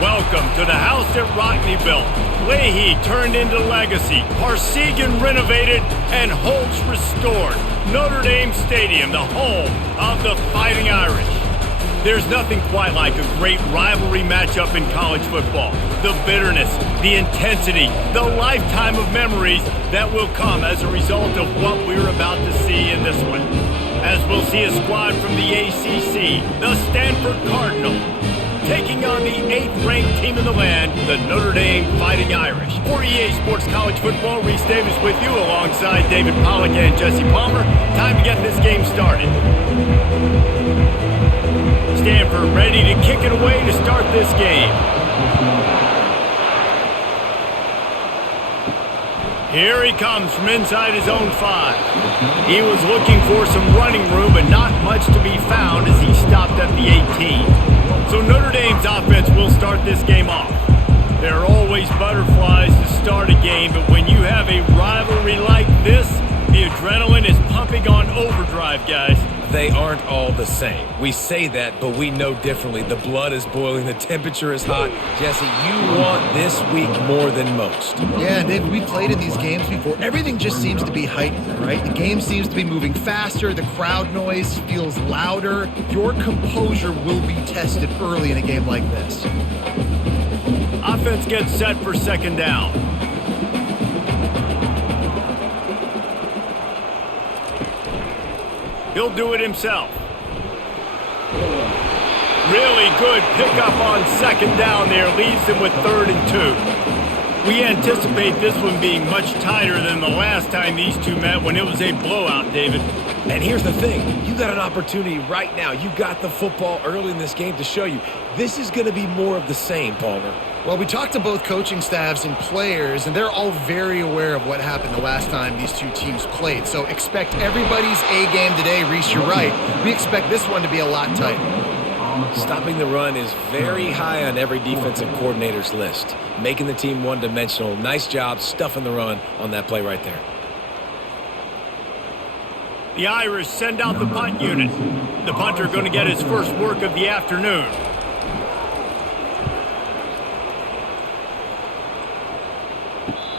Welcome to the house that Rockney built. Leahy turned into legacy, Parsegan renovated, and Holtz restored. Notre Dame Stadium, the home of the Fighting Irish. There's nothing quite like a great rivalry matchup in college football. The bitterness, the intensity, the lifetime of memories that will come as a result of what we're about to see in this one. As we'll see a squad from the ACC, the Stanford Cardinal, taking on the 8th-ranked team in the land, the Notre Dame Fighting Irish. For EA Sports College Football, Reese Davis with you alongside David Pollack and Jesse Palmer. Time to get this game started. Stanford ready to kick it away to start this game. Here he comes from inside his own 5. He was looking for some running room, but not much to be found as he stopped at the 18. So Notre Dame's offense will start this game off. There are always butterflies to start a game, but when you have a rivalry like this, the adrenaline is pumping on overdrive, guys. They aren't all the same. We say that, but we know differently. The blood is boiling. The temperature is hot. Jesse, you want this week more than most. Yeah, David, we played in these games before. Everything just seems to be heightened, right? The game seems to be moving faster. The crowd noise feels louder. Your composure will be tested early in a game like this. Offense gets set for second down. He'll do it himself. Really good pickup on second down there. Leaves him with 3rd and 2. We anticipate this one being much tighter than the last time these two met when it was a blowout, David. And here's the thing. You got an opportunity right now. You got the football early in this game to show you. This is going to be more of the same, Palmer. Well, we talked to both coaching staffs and players, and they're all very aware of what happened the last time these two teams played. So expect everybody's A game today. Reese, you're right. We expect this one to be a lot tighter. Stopping the run is very high on every defensive coordinator's list. Making the team one-dimensional. Nice job stuffing the run on that play right there. The Irish send out the punt unit. The punter going to get his first work of the afternoon.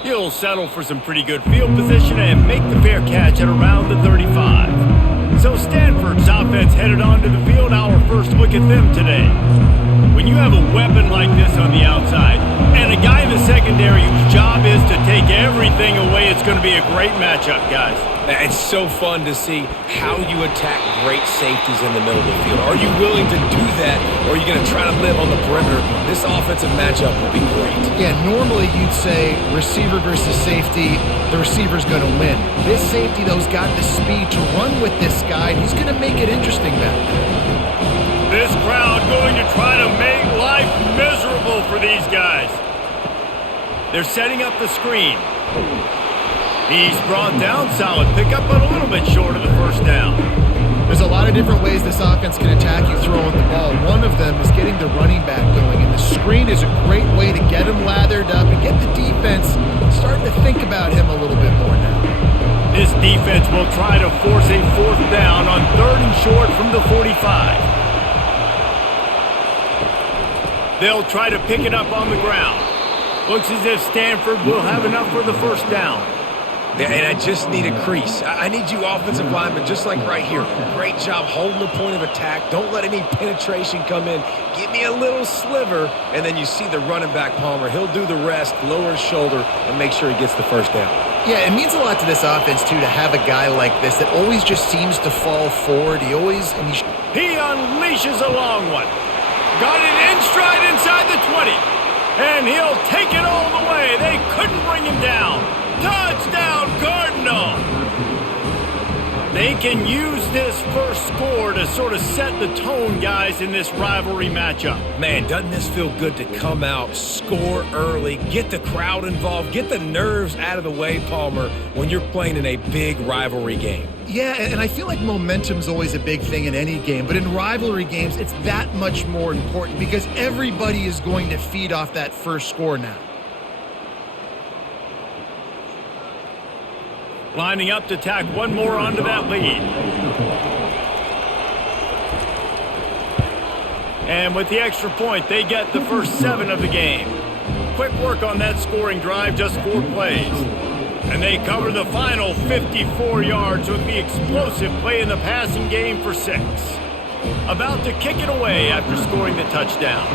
He'll settle for some pretty good field position and make the fair catch at around the 35. So Stanford's offense headed onto the field. Our first look at them today. When you have a weapon like this on the outside and a guy in the secondary whose job is to take everything away, it's going to be a great matchup, guys. It's so fun to see how you attack great safeties in the middle of the field. Are you willing to do that, or are you going to try to live on the perimeter? This offensive matchup will be great. Yeah, normally you'd say receiver versus safety, the receiver's going to win. This safety, though, has got the speed to run with this guy, and he's going to make it interesting back there. This crowd going to try to make life miserable for these guys. They're setting up the screen. He's brought down, solid pickup, but a little bit short of the first down. There's a lot of different ways this offense can attack you throwing the ball. One of them is getting the running back going, and the screen is a great way to get him lathered up and get the defense starting to think about him a little bit more now. This defense will try to force a 4th down on 3rd and short from the 45. They'll try to pick it up on the ground. Looks as if Stanford will have enough for the first down. And I just need a crease. I need you offensive linemen, just like right here. Great job holding the point of attack. Don't let any penetration come in. Give me a little sliver, and then you see the running back, Palmer. He'll do the rest, lower his shoulder, and make sure he gets the first down. Yeah, it means a lot to this offense, too, to have a guy like this that always just seems to fall forward. He unleashes a long one. Got it in stride inside the 20. And he'll take it all the way. They couldn't bring him down. Touchdown, Cardinal! They can use this first score to sort of set the tone, guys, in this rivalry matchup. Man, doesn't this feel good to come out, score early, get the crowd involved, get the nerves out of the way, Palmer, when you're playing in a big rivalry game? Yeah, and I feel like momentum's always a big thing in any game, but in rivalry games, it's that much more important because everybody is going to feed off that first score now. Lining up to tack one more onto that lead. And with the extra point, they get the first 7 of the game. Quick work on that scoring drive, just 4 plays. And they cover the final 54 yards with the explosive play in the passing game for 6. About to kick it away after scoring the touchdown.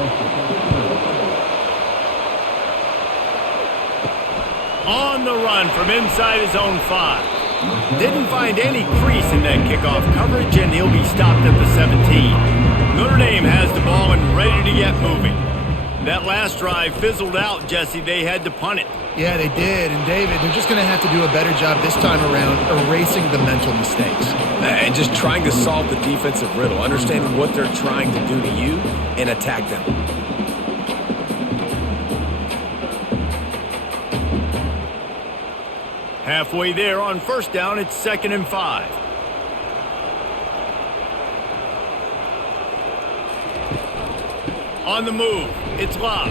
On the run from inside his own 5. Didn't find any crease in that kickoff coverage, and he'll be stopped at the 17. Notre Dame has the ball and ready to get moving. That last drive fizzled out, Jesse. They had to punt it. Yeah, they did. And, David, they're just going to have to do a better job this time around erasing the mental mistakes. And just trying to solve the defensive riddle, understanding what they're trying to do to you and attack them. Halfway there on first down, it's 2nd and 5. On the move, it's Love.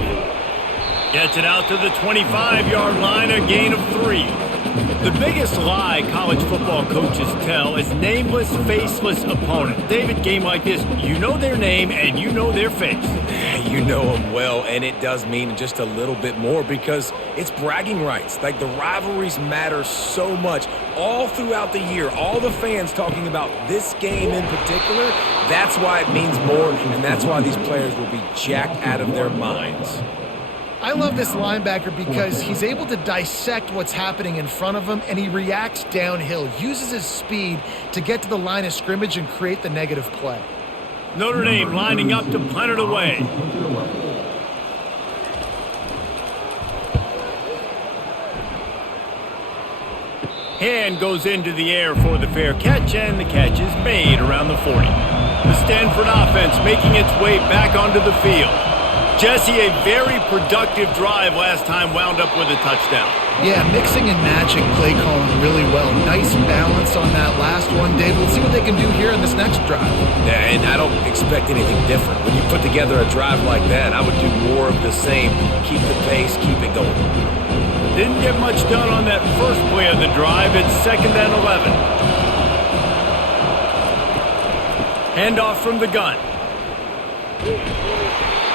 Gets it out to the 25-yard line, a gain of 3. The biggest lie college football coaches tell is nameless, faceless opponent. David, game like this, you know their name and you know their face. You know them well, and it does mean just a little bit more because it's bragging rights. Like, the rivalries matter so much all throughout the year. All the fans talking about this game in particular, that's why it means more, and that's why these players will be jacked out of their minds. I love this linebacker because he's able to dissect what's happening in front of him, and he reacts downhill, uses his speed to get to the line of scrimmage and create the negative play. Notre Dame lining up to punt it away. Hand goes into the air for the fair catch, and the catch is made around the 40. The Stanford offense making its way back onto the field. Jesse, a very productive drive last time, wound up with a touchdown. Yeah, mixing and matching play calling really well. Nice balance on that last one, David. Let's see what they can do here in this next drive. Yeah, and I don't expect anything different. When you put together a drive like that, I would do more of the same. Keep the pace, keep it going. Didn't get much done on that first play of the drive. It's 2nd and 11. Handoff from the gun.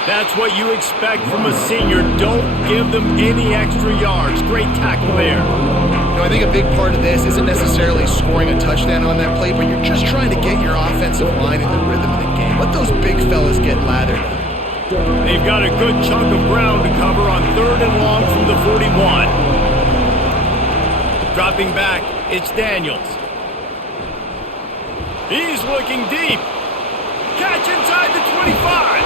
That's what you expect from a senior. Don't give them any extra yards. Great tackle there. You know, I think a big part of this isn't necessarily scoring a touchdown on that play, but you're just trying to get your offensive line in the rhythm of the game. Let those big fellas get lathered up. They've got a good chunk of ground to cover on 3rd and long from the 41. Dropping back, it's Daniels. He's looking deep. Catch inside the 25.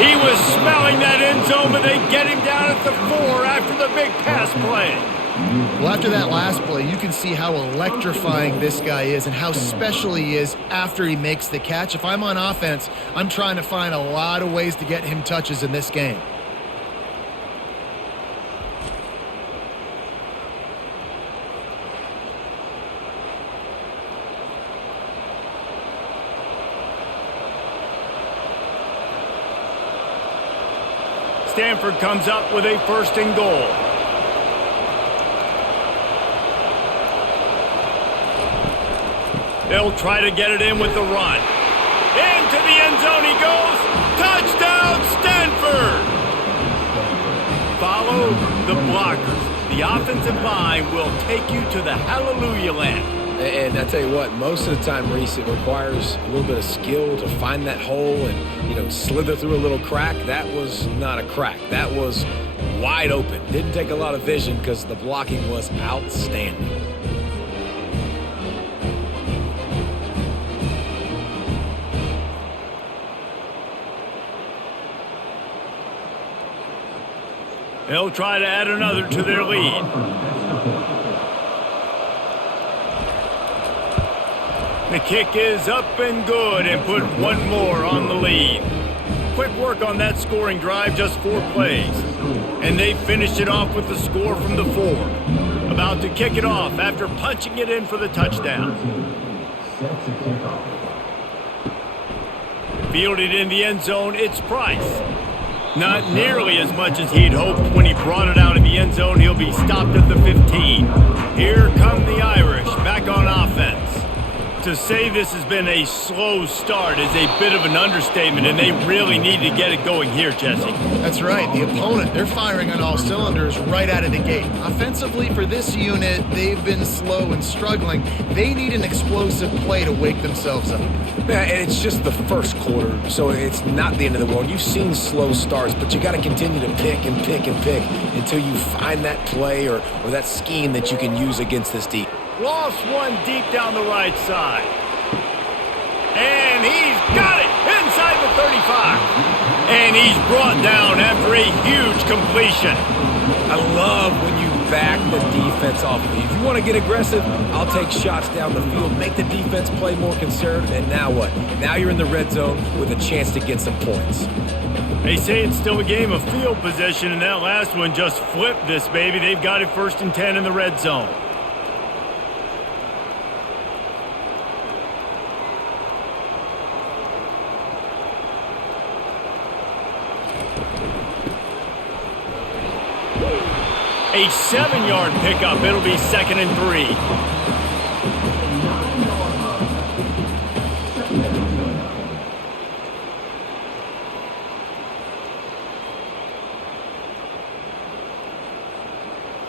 He was smelling that end zone, but they get him down at the 4 after the big pass play. Well, after that last play, you can see how electrifying this guy is and how special he is after he makes the catch. If I'm on offense, I'm trying to find a lot of ways to get him touches in this game. Stanford comes up with a 1st and goal. They'll try to get it in with the run. Into the end zone he goes. Touchdown, Stanford! Follow the blockers. The offensive line will take you to the hallelujah land. And I tell you what, most of the time, Reese, it requires a little bit of skill to find that hole and, slither through a little crack. That was not a crack. That was wide open. Didn't take a lot of vision because the blocking was outstanding. They'll try to add another to their lead. The kick is up and good and put one more on the lead. Quick work on that scoring drive, just 4 plays. And they finished it off with the score from the 4. About to kick it off after punching it in for the touchdown. Fielded in the end zone, it's Price. Not nearly as much as he'd hoped when he brought it out of the end zone. He'll be stopped at the 15. Here come the Irish back on offense. To say this has been a slow start is a bit of an understatement, and they really need to get it going here, Jesse. That's right. The opponent, they're firing on all cylinders right out of the gate. Offensively for this unit, they've been slow and struggling. They need an explosive play to wake themselves up. Yeah, and it's just the first quarter, so it's not the end of the world. You've seen slow starts, but you got to continue to pick and pick and pick until you find that play or that scheme that you can use against this team. Lost one deep down the right side. And he's got it inside the 35. And he's brought down after a huge completion. I love when you back the defense off of you. If you want to get aggressive, I'll take shots down the field, make the defense play more conservative, and now what? Now you're in the red zone with a chance to get some points. They say it's still a game of field position, and that last one just flipped this baby. They've got it 1st and 10 in the red zone. A 7-yard pickup. It'll be 2nd and 3.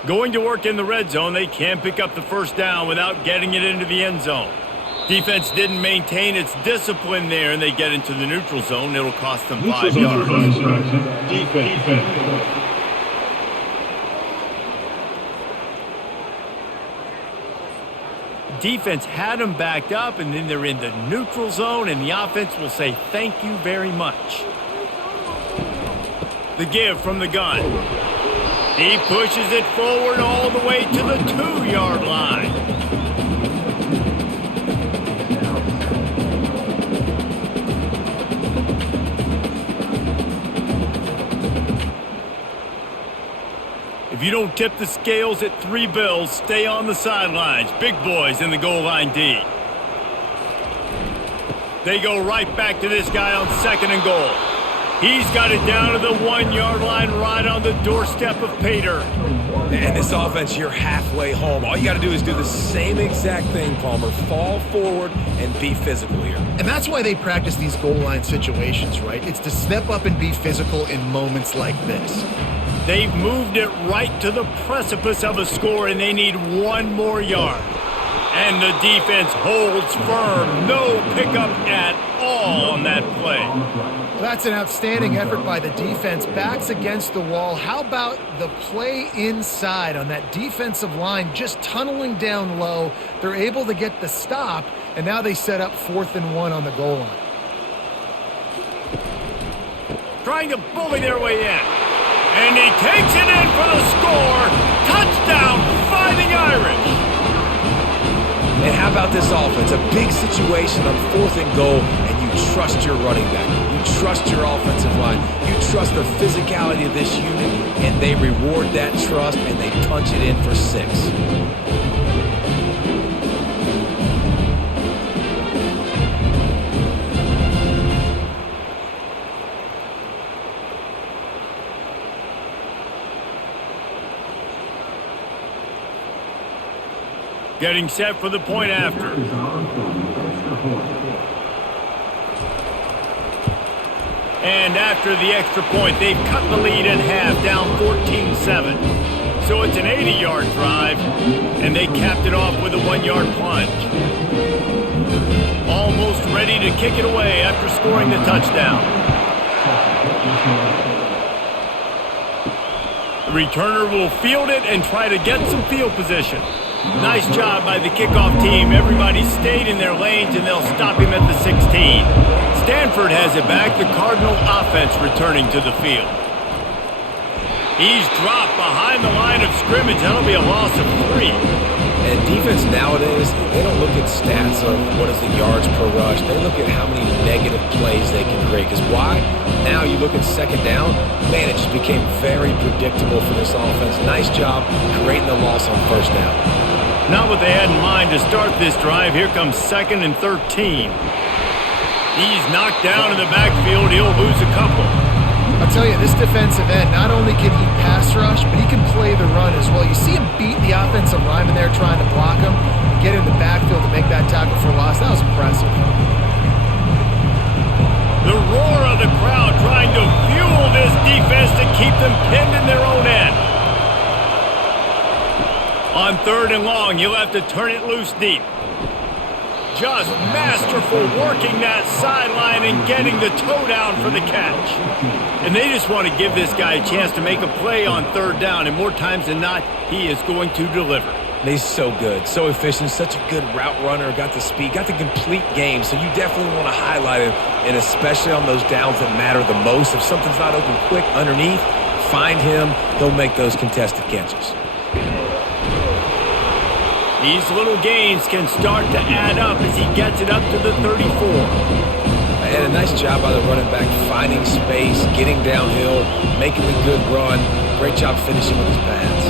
Going to work in the red zone, they can't pick up the first down without getting it into the end zone. Defense didn't maintain its discipline there, and they get into the neutral zone. It'll cost them 5 yards. Defense. Defense had them backed up, and then they're in the neutral zone, and the offense will say thank you very much. The give from the gun. He pushes it forward all the way to the 2-yard line. If you don't tip the scales at 3 bills, stay on the sidelines. Big boys in the goal line D. They go right back to this guy on 2nd and goal. He's got it down to the 1-yard line right on the doorstep of pay dirt. And this offense, you're halfway home. All you got to do is do the same exact thing, Palmer. Fall forward and be physical here. And that's why they practice these goal line situations, right? It's to step up and be physical in moments like this. They've moved it right to the precipice of a score, and they need 1 more yard. And the defense holds firm. No pickup at all on that play. That's an outstanding effort by the defense. Backs against the wall. How about the play inside on that defensive line, just tunneling down low? They're able to get the stop, and now they set up 4th and 1 on the goal line. Trying to bully their way in. And he takes it in for the score. Touchdown, Fighting Irish. And how about this offense? A big situation on 4th and goal, and you trust your running back. You trust your offensive line. You trust the physicality of this unit, and they reward that trust, and they punch it in for 6. Getting set for the point after. And after the extra point, they've cut the lead in half, down 14-7. So it's an 80-yard drive, and they capped it off with a 1-yard plunge. Almost ready to kick it away after scoring the touchdown. The returner will field it and try to get some field position. Nice job by the kickoff team. Everybody stayed in their lanes, and they'll stop him at the 16. Stanford has it back. The Cardinal offense returning to the field. He's dropped behind the line of scrimmage. That'll be a loss of 3. And defense nowadays, they don't look at stats of what is the yards per rush. They look at how many negative plays they can create. Because why? Now you look at 2nd down, man, it just became very predictable for this offense. Nice job creating the loss on 1st down. Not what they had in mind to start this drive. Here comes 2nd and 13. He's knocked down in the backfield. He'll lose a couple. I'll tell you, this defensive end, not only can he pass rush, but he can play the run as well. You see him beat the offensive lineman there trying to block him, get in the backfield to make that tackle for loss. That was impressive. The roar of the crowd trying to fuel this defense to keep them pinned in their own end. On 3rd and long, you'll have to turn it loose deep. Just masterful working that sideline and getting the toe down for the catch. And they just want to give this guy a chance to make a play on 3rd down, and more times than not, he is going to deliver. He's so good, so efficient, such a good route runner, got the speed, got the complete game, so you definitely want to highlight him, and especially on those downs that matter the most. If something's not open quick underneath, find him, he'll make those contested catches. These little gains can start to add up as he gets it up to the 34. And a nice job by the running back, finding space, getting downhill, making a good run. Great job finishing with his pads.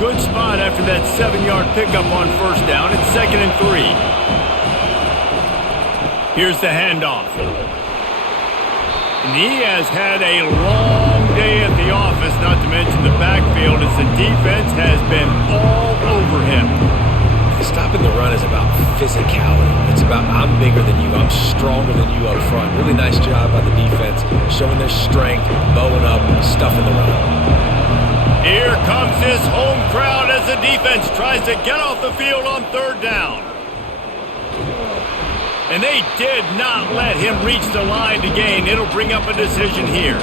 Good spot after that 7-yard pickup on 1st down. It's 2nd and 3. Here's the handoff. And he has had a long day at the office, not to mention the backfield, as the defense has been all over him. Stopping the run is about physicality. It's about I'm bigger than you, I'm stronger than you up front. Really nice job by the defense, showing their strength, bowing up, stuffing the run. Here comes this home crowd as the defense tries to get off the field on 3rd down. And they did not let him reach the line to gain. It'll bring up a decision here.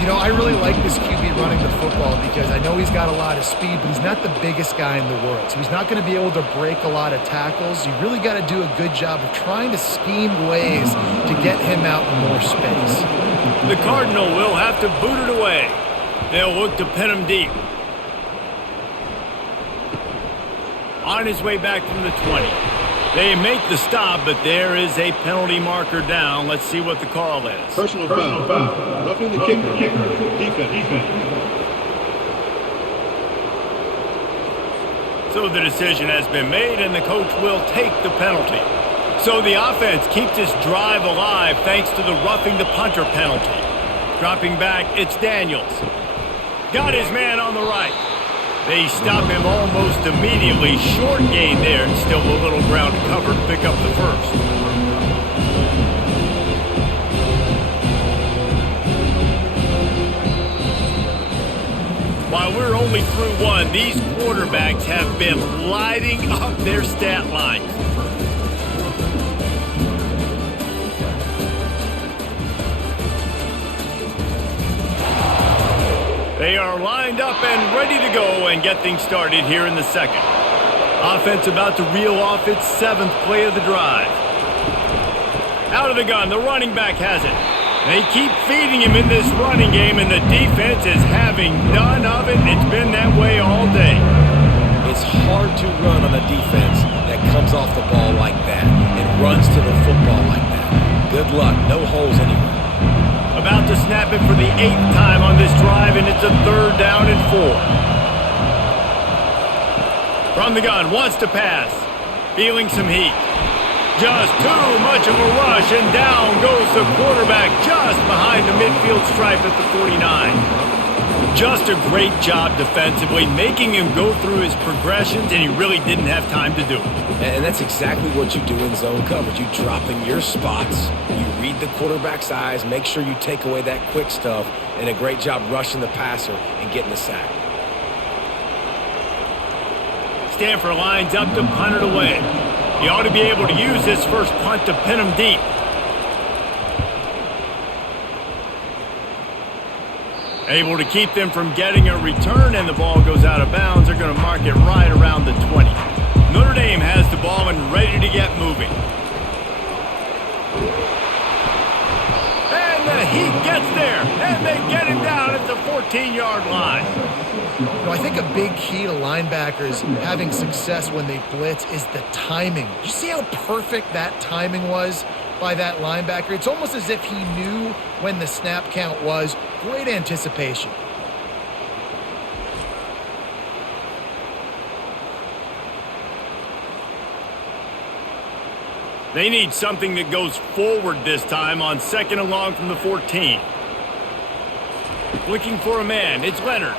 You know, I really like this QB running the football because I know he's got a lot of speed, but he's not the biggest guy in the world. So he's not going to be able to break a lot of tackles. You really got to do a good job of trying to scheme ways to get him out in more space. The Cardinal will have to boot it away. They'll look to pin him deep. On his way back from the 20. They make the stop, but there is a penalty marker down. Let's see what the call is. Personal foul. Roughing the kicker. Defense. So the decision has been made, and the coach will take the penalty. So the offense keeps this drive alive thanks to the roughing the punter penalty. Dropping back, it's Daniels. Got his man on the right. They stop him almost immediately. Short gain there, and still a little ground covered to pick up the first. While we're only through one, these quarterbacks have been lighting up their stat lines. They are lined up and ready to go and get things started here in the 2nd. Offense about to reel off its 7th play of the drive. Out of the gun, the running back has it. They keep feeding him in this running game, and the defense is having none of it. It's been that way all day. It's hard to run on a defense that comes off the ball like that and runs to the football like that. Good luck, no holes anywhere. About to snap it for the 8th time on this drive, and it's a 3rd down and 4. From the gun, wants to pass. Feeling some heat. Just too much of a rush, and down goes the quarterback just behind the midfield stripe at the 49. Just a great job defensively, making him go through his progressions, and he really didn't have time to do it. And that's exactly what you do in zone coverage. You drop in your spots, you read the quarterback's eyes, make sure you take away that quick stuff, and a great job rushing the passer and getting the sack. Stanford lines up to punt it away. He ought to be able to use this first punt to pin him deep. Able to keep them from getting a return, and the ball goes out of bounds. They're going to mark it right around the 20. Notre Dame has the ball and ready to get moving. And the heat gets there, and they get him down at the 14-yard line. You know, I think a big key to linebackers having success when they blitz is the timing. You see how perfect that timing was by that linebacker? It's almost as if he knew when the snap count was. Great anticipation. They need something that goes forward this time on 2nd and long from the 14. Looking for a man. It's Leonard.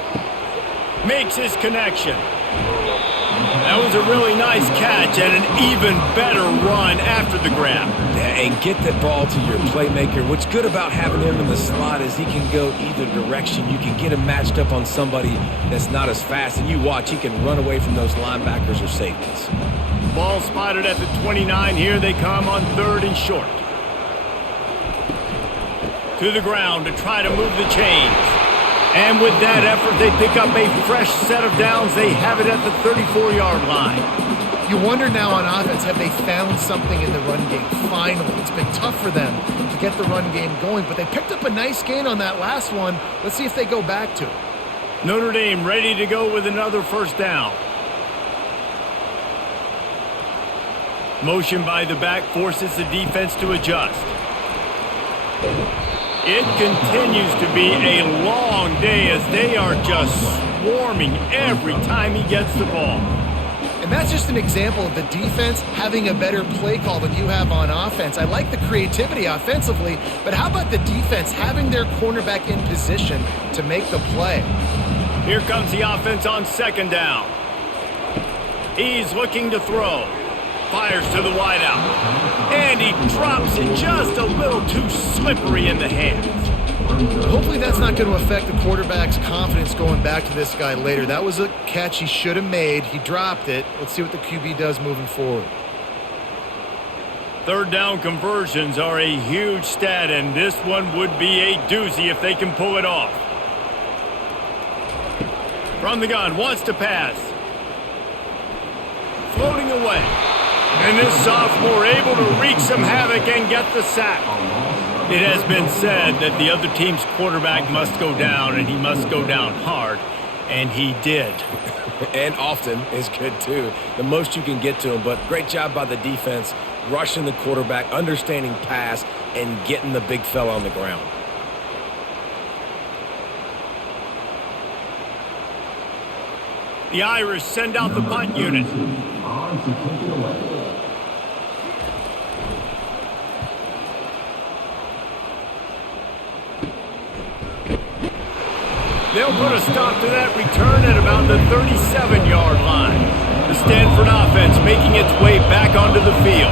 Makes his connection. That was a really nice catch and an even better run after the grab. Yeah, and get that ball to your playmaker. What's good about having him in the slot is he can go either direction. You can get him matched up on somebody that's not as fast, and you watch, he can run away from those linebackers or safeties. Ball spotted at the 29. Here they come on 3rd and short. To the ground to try to move the chains. And with that effort, they pick up a fresh set of downs. They have it at the 34-yard line. You wonder now on offense, have they found something in the run game? Finally, it's been tough for them to get the run game going, but they picked up a nice gain on that last one. Let's see if they go back to it. Notre Dame ready to go with another first down. Motion by the back forces the defense to adjust. It continues to be a long day as they are just swarming every time he gets the ball. And that's just an example of the defense having a better play call than you have on offense. I like the creativity offensively, but how about the defense having their cornerback in position to make the play? Here comes the offense on 2nd down. He's looking to throw. Fires to the wideout. And he drops it just a little too slippery in the hands. Hopefully that's not going to affect the quarterback's confidence going back to this guy later. That was a catch he should have made. He dropped it. Let's see what the QB does moving forward. 3rd down conversions are a huge stat, and this one would be a doozy if they can pull it off. From the gun, wants to pass. Floating away. And this sophomore able to wreak some havoc and get the sack. It has been said that the other team's quarterback must go down, and he must go down hard, and he did. And often is good, too. The most you can get to him, but great job by the defense, rushing the quarterback, understanding pass, and getting the big fella on the ground. The Irish send out the punt unit. They'll put a stop to that return at about the 37-yard line. The Stanford offense making its way back onto the field.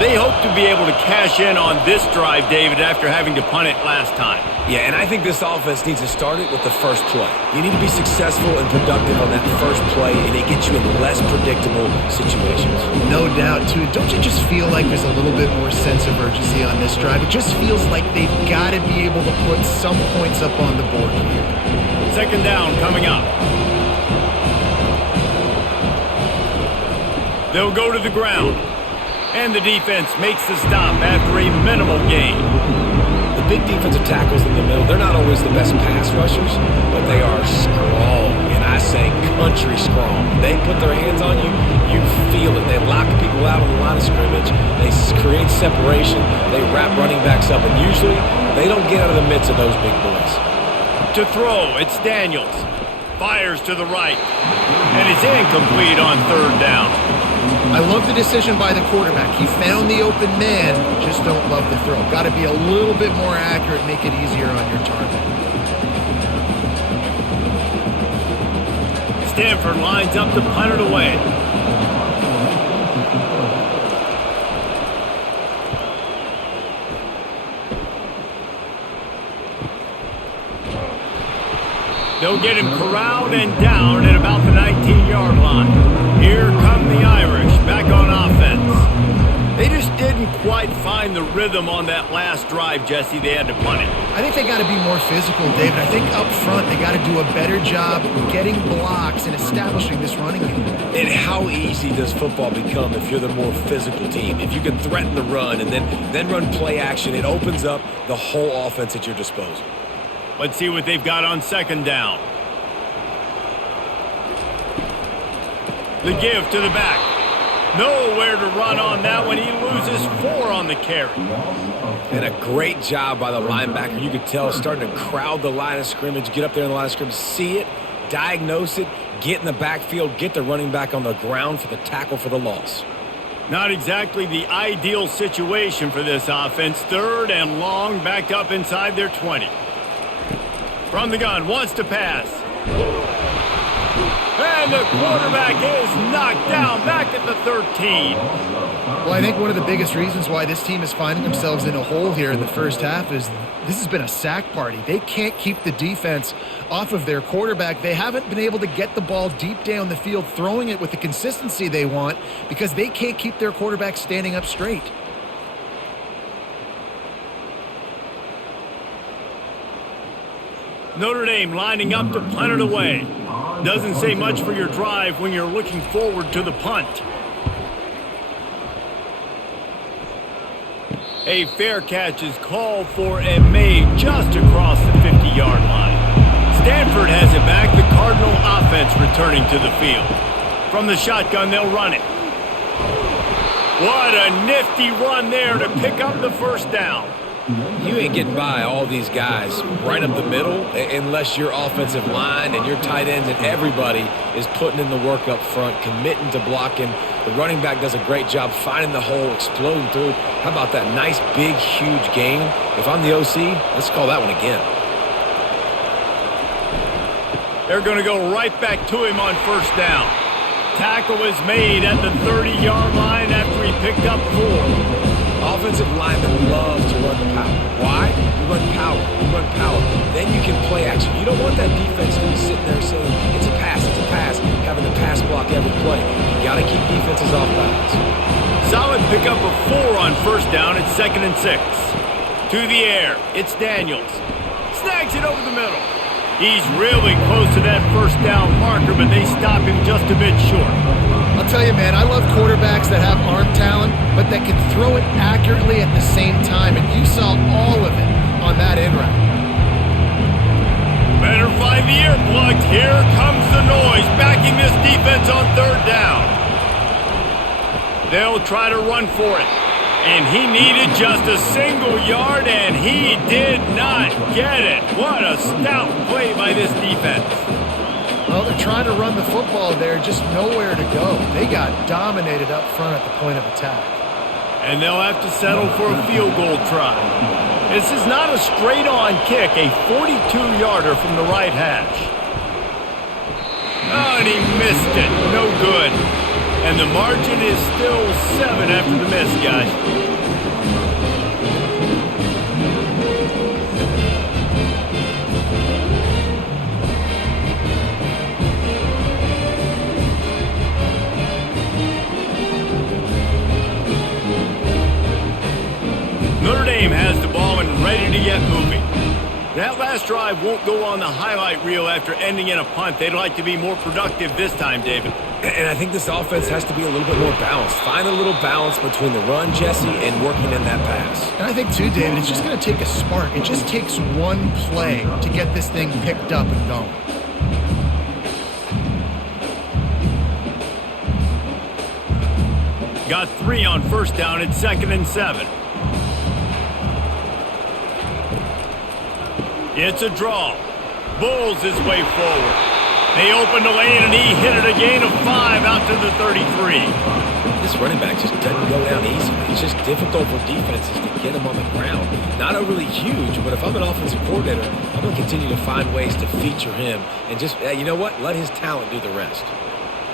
They hope to be able to cash in on this drive, David, after having to punt it last time. Yeah, and I think this offense needs to start it with the first play. You need to be successful and productive on that first play, and it gets you in less predictable situations. No doubt, too. Don't you just feel like there's a little bit more sense of urgency on this drive? It just feels like they've got to be able to put some points up on the board here. 2nd down coming up. They'll go to the ground. And the defense makes the stop after a minimal gain. The big defensive tackles in the middle, they're not always the best pass rushers, but they are strong, and I say country strong. They put their hands on you, you feel it. They lock people out on the line of scrimmage. They create separation. They wrap running backs up, and usually they don't get out of the midst of those big boys. To throw, it's Daniels. Fires to the right, and it's incomplete on 3rd down. I love the decision by the quarterback. He found the open man, just don't love the throw. Got to be a little bit more accurate, make it easier on your target. Stanford lines up to punt it away. They'll get him corralled and down at about the 19-yard line. Here come the Irish back on offense. They just didn't quite find the rhythm on that last drive, Jesse. They had to punt it. I think they got to be more physical, David. I think up front they got to do a better job getting blocks and establishing this running game. And how easy does football become if you're the more physical team? If you can threaten the run and then run play action, it opens up the whole offense at your disposal. Let's see what they've got on 2nd down. The give to the back. Nowhere to run on that one. He loses 4 on the carry. And a great job by the linebacker. You could tell starting to crowd the line of scrimmage, get up there in the line of scrimmage, see it, diagnose it, get in the backfield, get the running back on the ground for the tackle for the loss. Not exactly the ideal situation for this offense. 3rd and long, backed up inside their 20. From the gun, wants to pass. And the quarterback is knocked down back at the 13. Well, I think one of the biggest reasons why this team is finding themselves in a hole here in the first half is this has been a sack party. They can't keep the defense off of their quarterback. They haven't been able to get the ball deep down the field, throwing it with the consistency they want because they can't keep their quarterback standing up straight. Notre Dame lining up to punt it away. Doesn't say much for your drive when you're looking forward to the punt. A fair catch is called for and made just across the 50-yard line. Stanford has it back. The Cardinal offense returning to the field. From the shotgun, they'll run it. What a nifty run there to pick up the first down. You ain't getting by all these guys right up the middle unless your offensive line and your tight ends and everybody is putting in the work up front, committing to blocking. The running back does a great job finding the hole, exploding through. How about that nice, big, huge gain? If I'm the OC, let's call that one again. They're going to go right back to him on first down. Tackle is made at the 30-yard line after he picked up 4. Offensive linemen love to run the power. Why? You run power. You run power. Then you can play action. You don't want that defense to be sitting there saying, it's a pass, having to pass block every play. You got to keep defenses off balance. Solid pickup of 4 on first down. It's 2nd and 6. To the air. It's Daniels. Snags it over the middle. He's really close to that first down marker, but they stop him just a bit short. I'll tell you, man, I love quarterbacks that have arm talent, but that can throw it accurately at the same time, and you saw all of it on that in route. Better find the earplugs. Here comes the noise, backing this defense on 3rd down. They'll try to run for it, and he needed just a single yard, and he did not get it. What a stout play by this defense. Well, they're trying to run the football there, just nowhere to go. They got dominated up front at the point of attack. And they'll have to settle for a field goal try. This is not a straight-on kick, a 42-yarder from the right hash. Oh, and he missed it. No good. And the margin is still 7 after the miss, guys. Notre Dame has the ball and ready to get moving. That last drive won't go on the highlight reel after ending in a punt. They'd like to be more productive this time, David. And I think this offense has to be a little bit more balanced. Find a little balance between the run, Jesse, and working in that pass. And I think, too, David, it's just going to take a spark. It just takes one play to get this thing picked up and going. Got 3 on first down. It's 2nd and 7. It's a draw. Bulls his way forward. They open the lane, and he hit it a gain of 5 out to the 33. This running back just doesn't go down easily. It's just difficult for defenses to get him on the ground. Not overly huge, but if I'm an offensive coordinator, I'm going to continue to find ways to feature him and just, you know what, let his talent do the rest.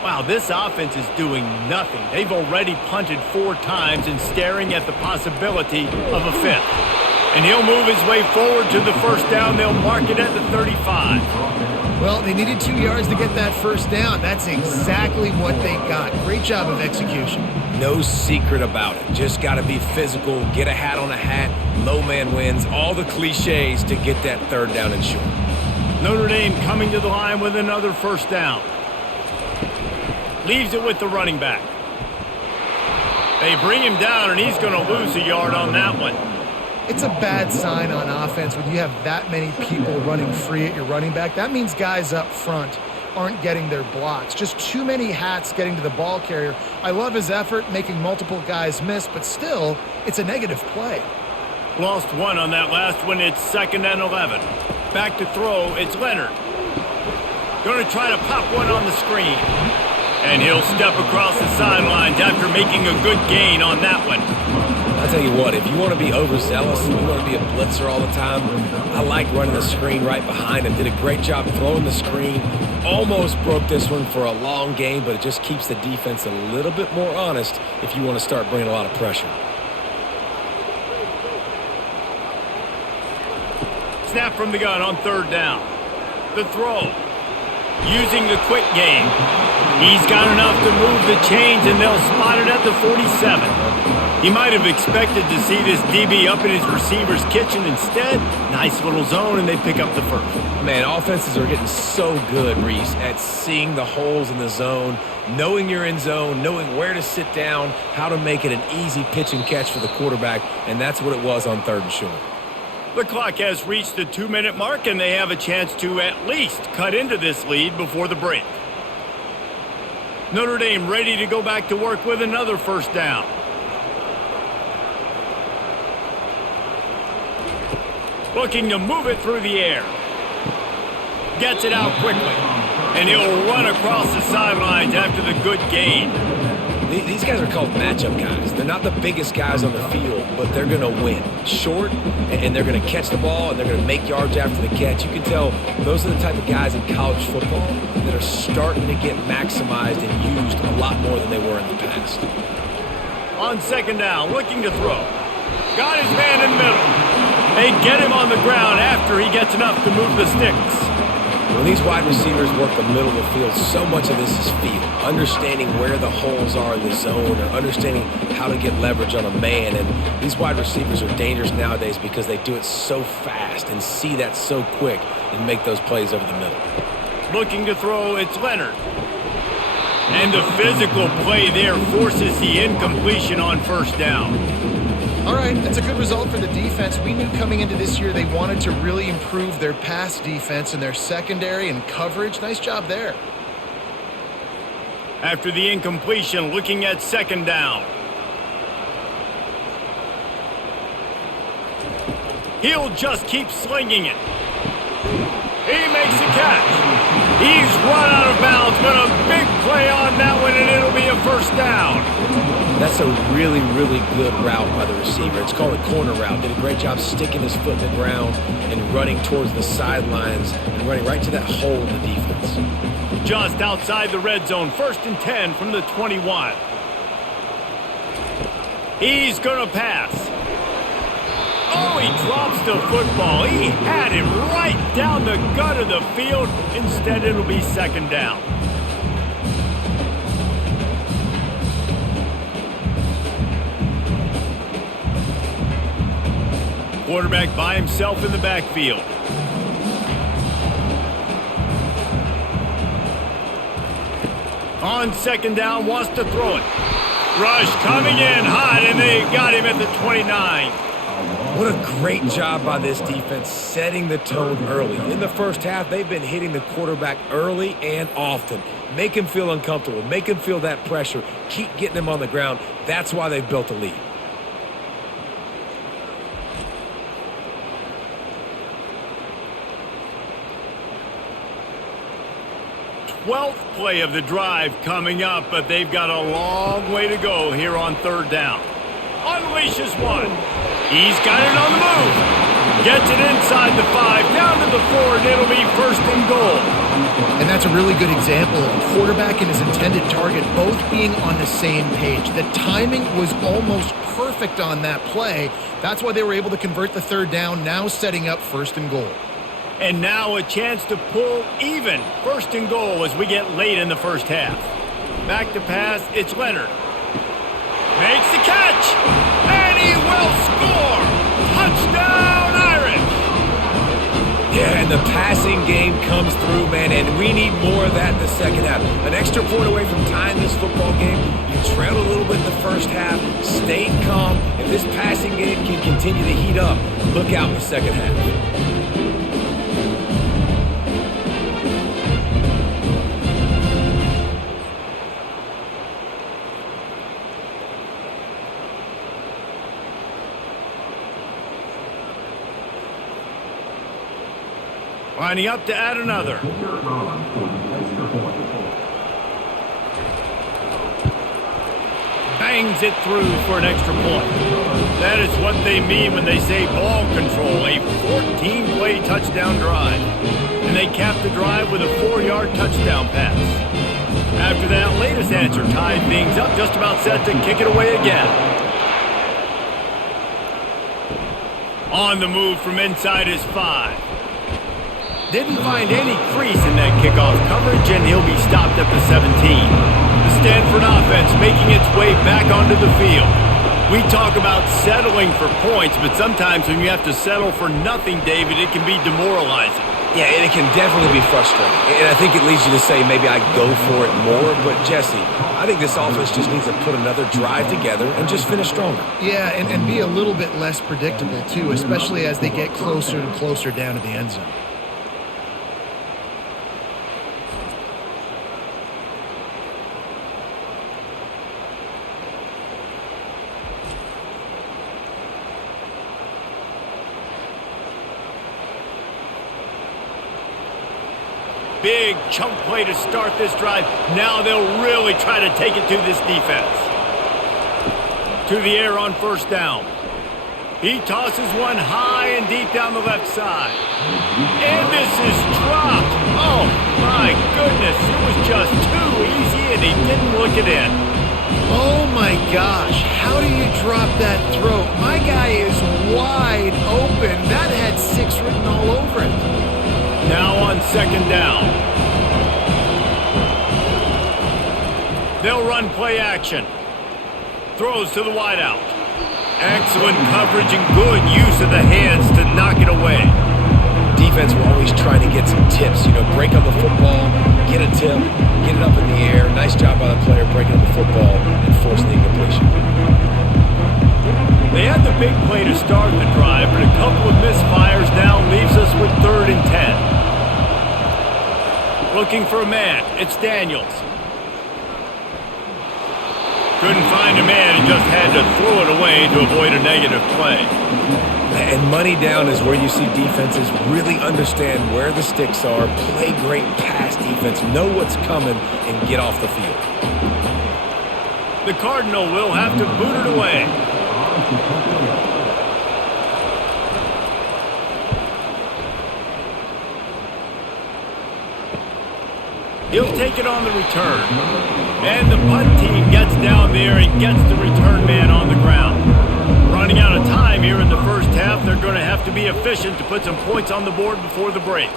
Wow, this offense is doing nothing. They've already punted 4 times and staring at the possibility of a 5th. And he'll move his way forward to the first down. They'll mark it at the 35. Well, they needed 2 yards to get that first down. That's exactly what they got. Great job of execution. No secret about it. Just got to be physical, get a hat on a hat, low man wins, all the cliches to get that 3rd down and short. Notre Dame coming to the line with another first down. Leaves it with the running back. They bring him down, and he's going to lose a yard on that one. It's a bad sign on offense when you have that many people running free at your running back. That means guys up front aren't getting their blocks. Just too many hats getting to the ball carrier. I love his effort, making multiple guys miss, but still, it's a negative play. Lost 1 on that last one. It's 2nd and 11. Back to throw. It's Leonard. Going to try to pop one on the screen. And he'll step across the sidelines after making a good gain on that one. I'll tell you what, if you want to be overzealous and you want to be a blitzer all the time, I like running the screen right behind him. Did a great job throwing the screen. Almost broke this one for a long game, but it just keeps the defense a little bit more honest if you want to start bringing a lot of pressure. Snap from the gun on third down. The throw. Using the quick game. He's got enough to move the chains, and they'll spot it at the 47. He might have expected to see this DB up in his receiver's kitchen. Instead, nice little zone, and they pick up the first. Man, offenses are getting so good, Reese, at seeing the holes in the zone, knowing you're in zone, knowing where to sit down, how to make it an easy pitch and catch for the quarterback, and that's what it was on third and short. The clock has reached the 2-minute mark, and they have a chance to at least cut into this lead before the break. Notre Dame ready to go back to work with another first down. Looking to move it through the air. Gets it out quickly. And he'll run across the sidelines after the good gain. These guys are called matchup guys. They're not the biggest guys on the field, but they're going to win. Short, and they're going to catch the ball, and they're going to make yards after the catch. You can tell those are the type of guys in college football that are starting to get maximized and used a lot more than they were in the past. On second down, looking to throw. Got his man in the middle. They get him on the ground after he gets enough to move the sticks. When these wide receivers work the middle of the field, so much of this is feel. Understanding where the holes are in the zone or understanding how to get leverage on a man. And these wide receivers are dangerous nowadays because they do it so fast and see that so quick and make those plays over the middle. Looking to throw, it's Leonard. And the physical play there forces the incompletion on first down. All right, that's a good result for the defense. We knew coming into this year they wanted to really improve their pass defense and their secondary and coverage. Nice job there. After the incompletion, looking at second down. He'll just keep slinging it. He makes a catch. He's run out of bounds, but a big play on that one, and it'll be a first down. That's a really, really good route by the receiver. It's called a corner route. Did a great job sticking his foot in the ground and running towards the sidelines and running right to that hole in the defense. Just outside the red zone, 1st and 10 from the 21. He's going to pass. Oh, he drops the football. He had him right down the gut of the field. Instead, it'll be second down. Quarterback by himself in the backfield. On second down, wants to throw it. Rush coming in hot, and they got him at the 29. What a great job by this defense setting the tone early. In the first half, they've been hitting the quarterback early and often. Make him feel uncomfortable. Make him feel that pressure. Keep getting him on the ground. That's why they've built a lead. 12th play of the drive coming up, but they've got a long way to go here on third down. Unleashes one. He's got it on the move. Gets it inside the 5, down to the 4, and it'll be 1st and goal. And that's a really good example of a quarterback and his intended target both being on the same page. The timing was almost perfect on that play. That's why they were able to convert the third down, now setting up 1st and goal. And now a chance to pull even 1st and goal as we get late in the first half. Back to pass, it's Leonard. Makes the catch, and he will score! Touchdown, Irish! Yeah, and the passing game comes through, man, and we need more of that in the second half. An extra point away from tying this football game. You trailed a little bit in the first half, stayed calm. If this passing game can continue to heat up, look out in the second half. Lining up to add another. bangs it through for an extra point. That is what they mean when they say ball control, a 14-play touchdown drive. And they cap the drive with a 4-yard touchdown pass. After that latest answer tied things up, just about set to kick it away again. On the move from inside his 5. Didn't find any crease in that kickoff coverage, and he'll be stopped at the 17. The Stanford offense making its way back onto the field. We talk about settling for points, but sometimes when you have to settle for nothing, David, it can be demoralizing. Yeah, and it can definitely be frustrating. And I think it leads you to say maybe I go for it more. But, Jesse, I think this offense just needs to put another drive together and just finish stronger. Yeah, and be a little bit less predictable, too, especially as they get closer and closer down to the end zone. Big chunk play to start this drive. Now they'll really try to take it to this defense. To the air on first down. He tosses one high and deep down the left side. And this is dropped. Oh, my goodness. It was just too easy, and he didn't look it in. Oh, my gosh. How do you drop that throw? My guy is wide open. That had 6 written all over it. Now on second down. They'll run play action. Throws to the wideout. Excellent coverage and good use of the hands to knock it away. Defense will always try to get some tips. You know, break on the football, get a tip, get it up in the air. Nice job by the player breaking on the football and forcing the incompletion. They had the big play to start the drive, but a couple of misfires now leaves us with 3rd and 10. Looking for a man. It's Daniels. Couldn't find a man and just had to throw it away to avoid a negative play. And money down is where you see defenses really understand where the sticks are, play great pass defense, know what's coming, and get off the field. The Cardinal will have to boot it away. He'll take it on the return. And the punt team gets down there and gets the return man on the ground. Running out of time here in the first half, they're going to have to be efficient to put some points on the board before the break.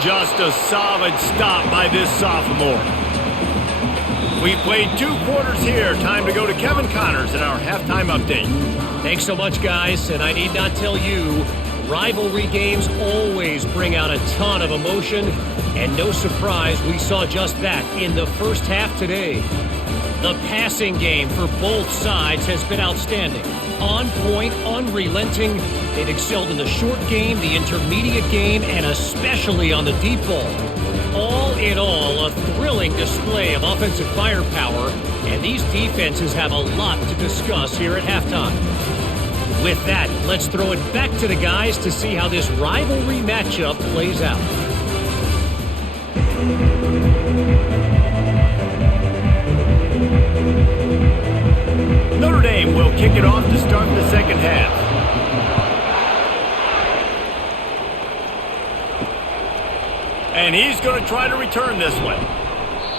Just a solid stop by this sophomore. We've played 2 quarters here. Time to go to Kevin Connors in our halftime update. Thanks so much, guys. And I need not tell you, rivalry games always bring out a ton of emotion. And no surprise, we saw just that in the first half today. The passing game for both sides has been outstanding. On point, unrelenting. They've excelled in the short game, the intermediate game, and especially on the deep ball. All in all, a thrilling display of offensive firepower, and these defenses have a lot to discuss here at halftime. With that, let's throw it back to the guys to see how this rivalry matchup plays out. Notre Dame will kick it off to start the second half. And he's going to try to return this one.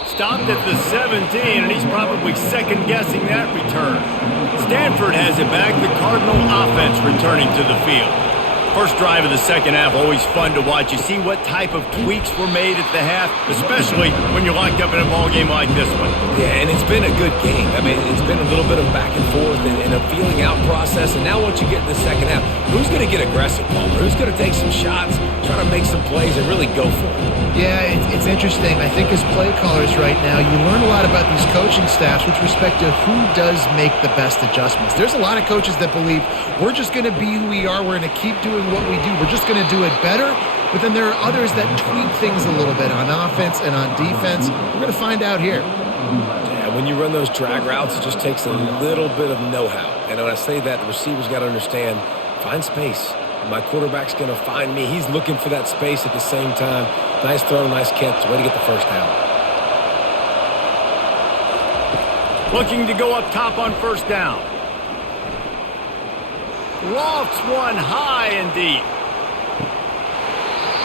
Stopped at the 17, and he's probably second-guessing that return. Stanford has it back. The Cardinal offense returning to the field. First drive of the second half, always fun to watch. You see what type of tweaks were made at the half, especially when you're locked up in a ball game like this one. Yeah, and it's been a good game. I mean, it's been a little bit of back and forth and a feeling out process. And now once you get in the second half, who's going to get aggressive, Palmer? Who's going to take some shots, try to make some plays, and really go for it? Yeah, it's interesting. I think as play callers right now, you learn a lot about these coaching staffs with respect to who does make the best adjustments. There's a lot of coaches that believe we're just going to be who we are. We're going to keep doing what we do. We're just going to do it better. But then there are others that tweak things a little bit on offense and on defense. We're going to find out here. Yeah, when you run those drag routes, it just takes a little bit of know-how. And when I say that, the receiver's got to understand, find space. My quarterback's going to find me. He's looking for that space at the same time. Nice throw, nice catch. Way to get the first down. Looking to go up top on first down. Lofts one high and deep.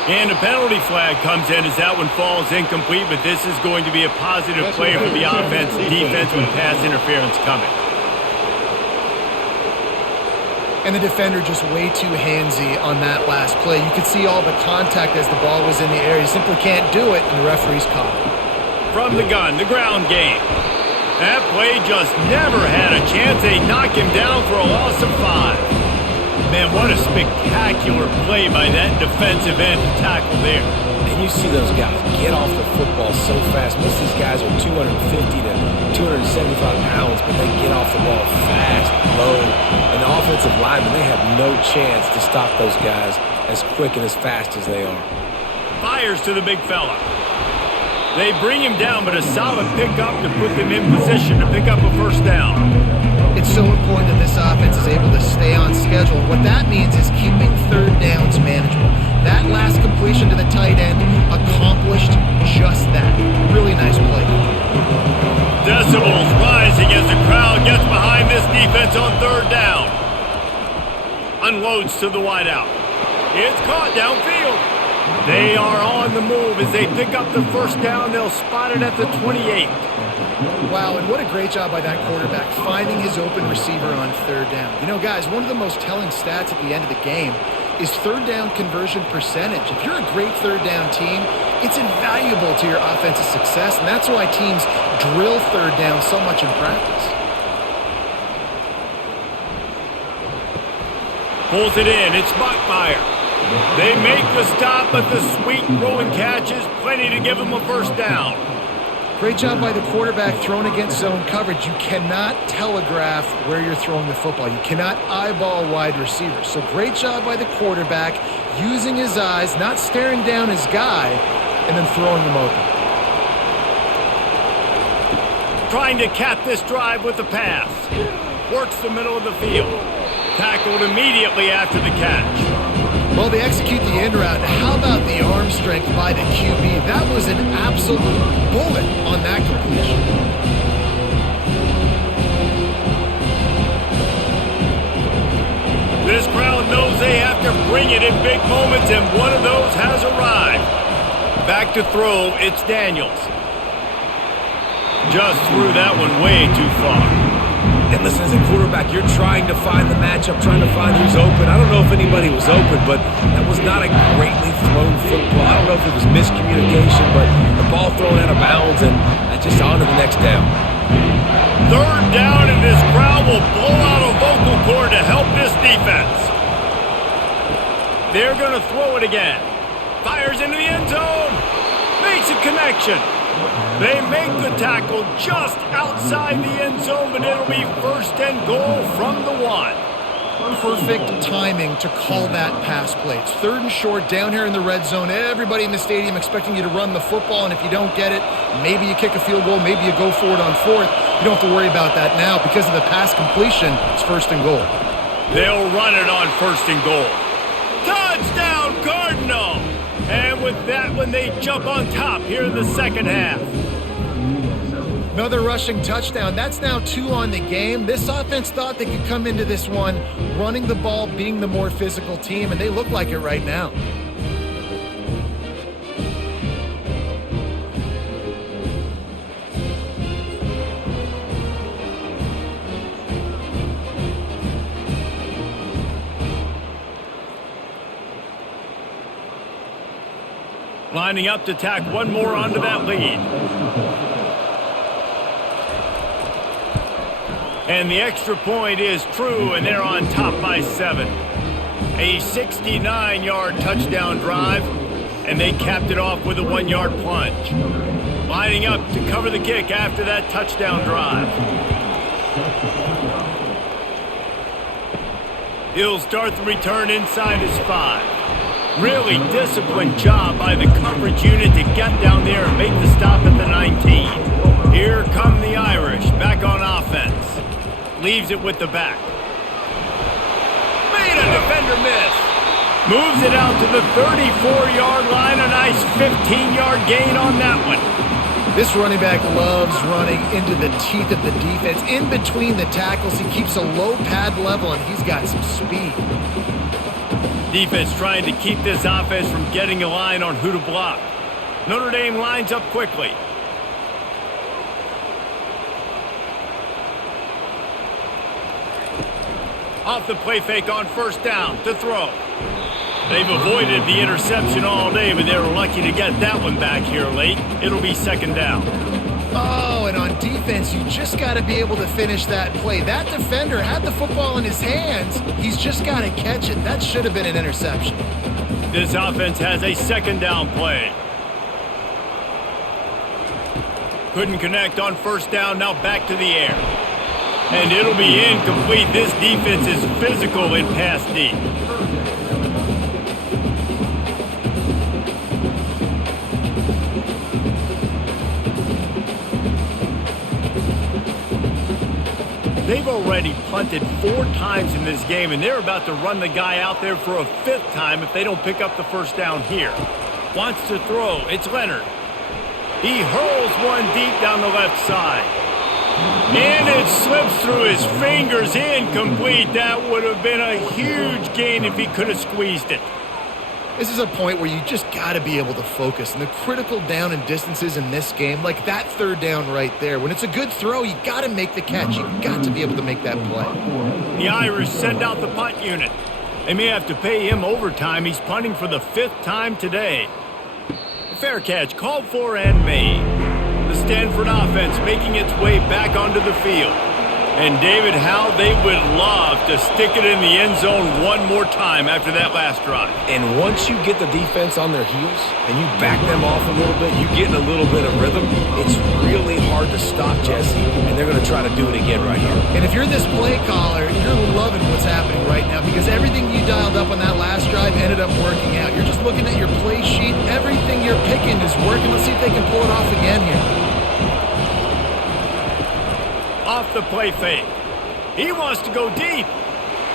And a penalty flag comes in as that one falls incomplete, but this is going to be a positive play for the offense. Defense with pass interference coming. And the defender just way too handsy on that last play. You could see all the contact as the ball was in the air. He simply can't do it, and the referee's caught it. From the gun, the ground game. That play just never had a chance. They knock him down for a loss of 5. Man, what a spectacular play by that defensive end to tackle there. And you see those guys get off the football so fast. Most of these guys are 250 to 275 pounds, but they get off the ball fast, low. And the offensive linemen, they have no chance to stop those guys as quick and as fast as they are. Fires to the big fella. They bring him down, but a solid pickup to put them in position to pick up a first down. It's so important that this offense is able to stay on schedule. What that means is keeping third downs manageable. That last completion to the tight end accomplished just that. Really nice play. Decibels rising as the crowd gets behind this defense on third down. Unloads to the wideout. It's caught downfield. They are on the move as they pick up the first down. They'll spot it at the 28. Wow, and what a great job by that quarterback finding his open receiver on third down. You know, guys, one of the most telling stats at the end of the game is third down conversion percentage. If you're a great third down team, it's invaluable to your offensive success, and that's why teams drill third down so much in practice. Pulls it in. It's Buckmeyer. They make the stop, but the sweet throwing catch is plenty to give them a first down. Great job by the quarterback thrown against zone coverage. You cannot telegraph where you're throwing the football. You cannot eyeball wide receivers. So great job by the quarterback using his eyes, not staring down his guy, and then throwing him open. Trying to cap this drive with the pass. Works the middle of the field. Tackled immediately after the catch. Well, they execute the end route. How about the arm strength by the QB? That was an absolute bullet on that completion. This crowd knows they have to bring it in big moments, and one of those has arrived. Back to throw, it's Daniels. Just threw that one way too far. And listen, as a quarterback, you're trying to find the matchup, trying to find who's open. I don't know if anybody was open, but that was not a greatly thrown football. I don't know if it was miscommunication, but the ball thrown out of bounds, and just on to the next down. Third down, and this crowd will blow out a vocal cord to help this defense. They're going to throw it again. Fires into the end zone. Makes a connection. They make the tackle just outside the end zone, but it'll be first and goal from the 1. Perfect timing to call that pass play. It's third and short down here in the red zone. Everybody in the stadium expecting you to run the football, and if you don't get it, maybe you kick a field goal, maybe you go for it on fourth. You don't have to worry about that now. Because of the pass completion, it's first and goal. They'll run it on first and goal. Touchdown, Cardinal! And with that one, they jump on top here in the second half. Another rushing touchdown. That's now 2 on the game. This offense thought they could come into this one running the ball, being the more physical team, and they look like it right now. Lining up to tack one more onto that lead. And the extra point is true, and they're on top by 7. A 69-yard touchdown drive, and they capped it off with a 1-yard plunge. Lining up to cover the kick after that touchdown drive. He'll start the return inside his 5. Really disciplined job by the coverage unit to get down there and make the stop at the 19. Here come the Irish, back on offense. Leaves it with the back. Made a defender miss. Moves it out to the 34-yard line. A nice 15-yard gain on that one. This running back loves running into the teeth of the defense. In between the tackles, he keeps a low pad level, and he's got some speed. Defense trying to keep this offense from getting a line on who to block. Notre Dame lines up quickly. Off the play fake on first down to throw. They've avoided the interception all day, but they were lucky to get that one back here late. It'll be second down. Oh, and on defense, you just got to be able to finish that play. That defender had the football in his hands. He's just got to catch it. That should have been an interception. This offense has a second down play. Couldn't connect on first down, now back to the air. And it'll be incomplete. This defense is physical in pass deep. They've already punted 4 times in this game, and they're about to run the guy out there for a 5th time if they don't pick up the first down here. Wants to throw. It's Leonard. He hurls one deep down the left side. And it slips through his fingers, incomplete. That would have been a huge gain if he could have squeezed it. This is a point where you just got to be able to focus. And the critical down and distances in this game, like that third down right there, when it's a good throw, you got to make the catch. You got to be able to make that play. The Irish send out the punt unit. They may have to pay him overtime. He's punting for the 5th time today. Fair catch called for and made. The Stanford offense making its way back onto the field. And David, how they would love to stick it in the end zone one more time after that last drive. And once you get the defense on their heels and you back them off a little bit, you get in a little bit of rhythm, it's really hard to stop Jesse, and they're going to try to do it again right here. And if you're this play caller, you're loving what's happening right now because everything you dialed up on that last drive ended up working out. You're just looking at your play sheet. Everything you're picking is working. Let's see if they can pull it off again here. Off the play fake. He wants to go deep.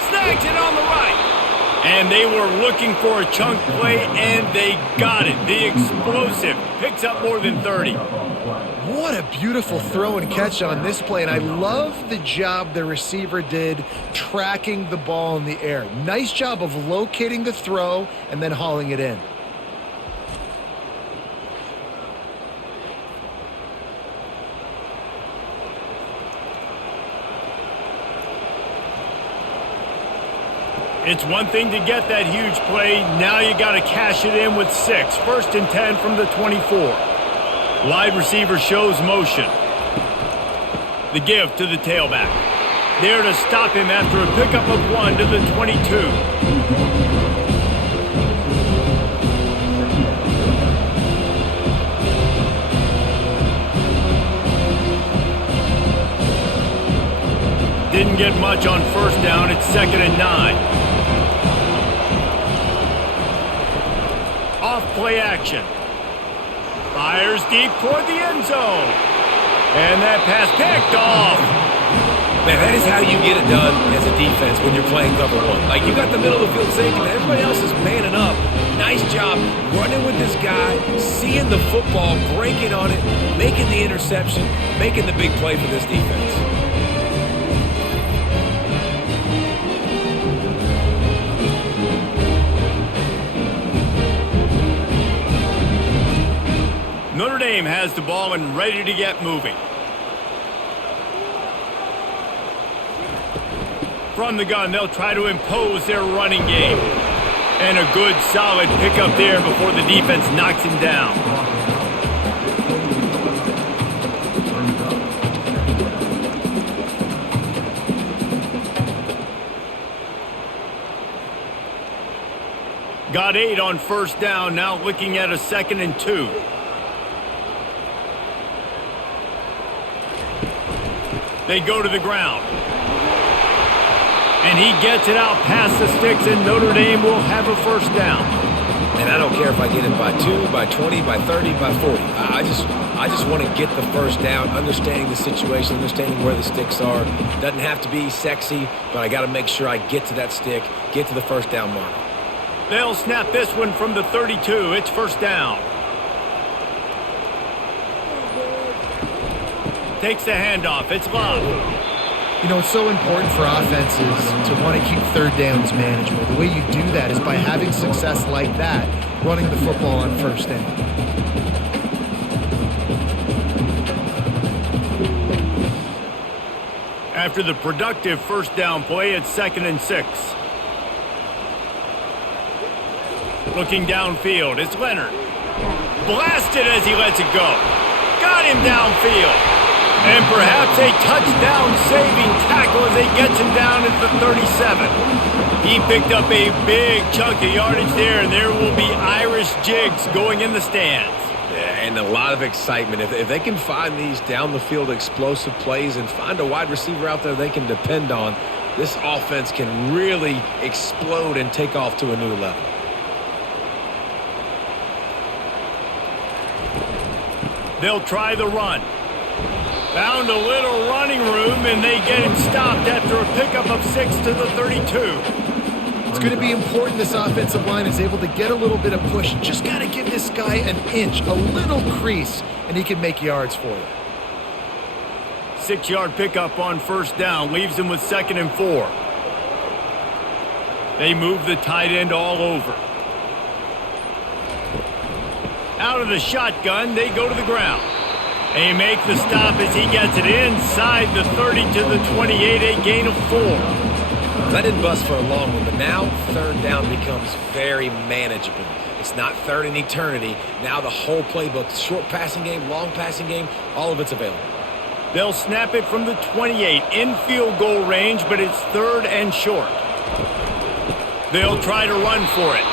Snags it on the right. And they were looking for a chunk play, and they got it. The explosive picks up more than 30. What a beautiful throw and catch on this play, and I love the job the receiver did tracking the ball in the air. Nice job of locating the throw and then hauling it in. It's one thing to get that huge play. Now you got to cash it in with 6. 1st and 10 from the 24. Wide receiver shows motion. The give to the tailback. There to stop him after a pickup of 1 to the 22. Didn't get much on first down. It's 2nd and 9. Off play action. Fires deep toward the end zone. And that pass picked off. Man, that is how you get it done as a defense when you're playing cover 1. Like, you got the middle of the field safety, but everybody else is manning up. Nice job running with this guy, seeing the football, breaking on it, making the interception, making the big play for this defense. Notre Dame has the ball and ready to get moving. From the gun, they'll try to impose their running game. And a good, solid pickup there before the defense knocks him down. Got 8 on first down, now looking at a 2nd and 2. They go to the ground. And he gets it out past the sticks, and Notre Dame will have a first down. And I don't care if I get it by 2, by 20, by 30, by 40. I just want to get the first down, understanding the situation, understanding where the sticks are. Doesn't have to be sexy, but I got to make sure I get to that stick, get to the first down mark. They'll snap this one from the 32. It's first down. takes the handoff. It's Love. You know, it's so important for offenses to want to keep third downs manageable. The way you do that is by having success like that, running the football on first down. After the productive first down play, it's 2nd and 6. Looking downfield, it's Leonard. Blasted as he lets it go. Got him downfield. And perhaps a touchdown-saving tackle as he gets him down at the 37. He picked up a big chunk of yardage there, and there will be Irish jigs going in the stands. Yeah, and a lot of excitement. If they can find these down-the-field explosive plays and find a wide receiver out there they can depend on, this offense can really explode and take off to a new level. They'll try the run. Found a little running room, and they get him stopped after a pickup of 6 to the 32. It's going to be important this offensive line is able to get a little bit of push. Just got to give this guy an inch, a little crease, and he can make yards for you. 6-yard pickup on first down leaves him with 2nd and 4. They move the tight end all over. Out of the shotgun, they go to the ground. They make the stop as he gets it inside the 30 to the 28, a gain of 4. That didn't bust for a long one, but now third down becomes very manageable. It's not third in eternity. Now the whole playbook, short passing game, long passing game, all of it's available. They'll snap it from the 28 in field goal range, but it's 3rd and short. They'll try to run for it.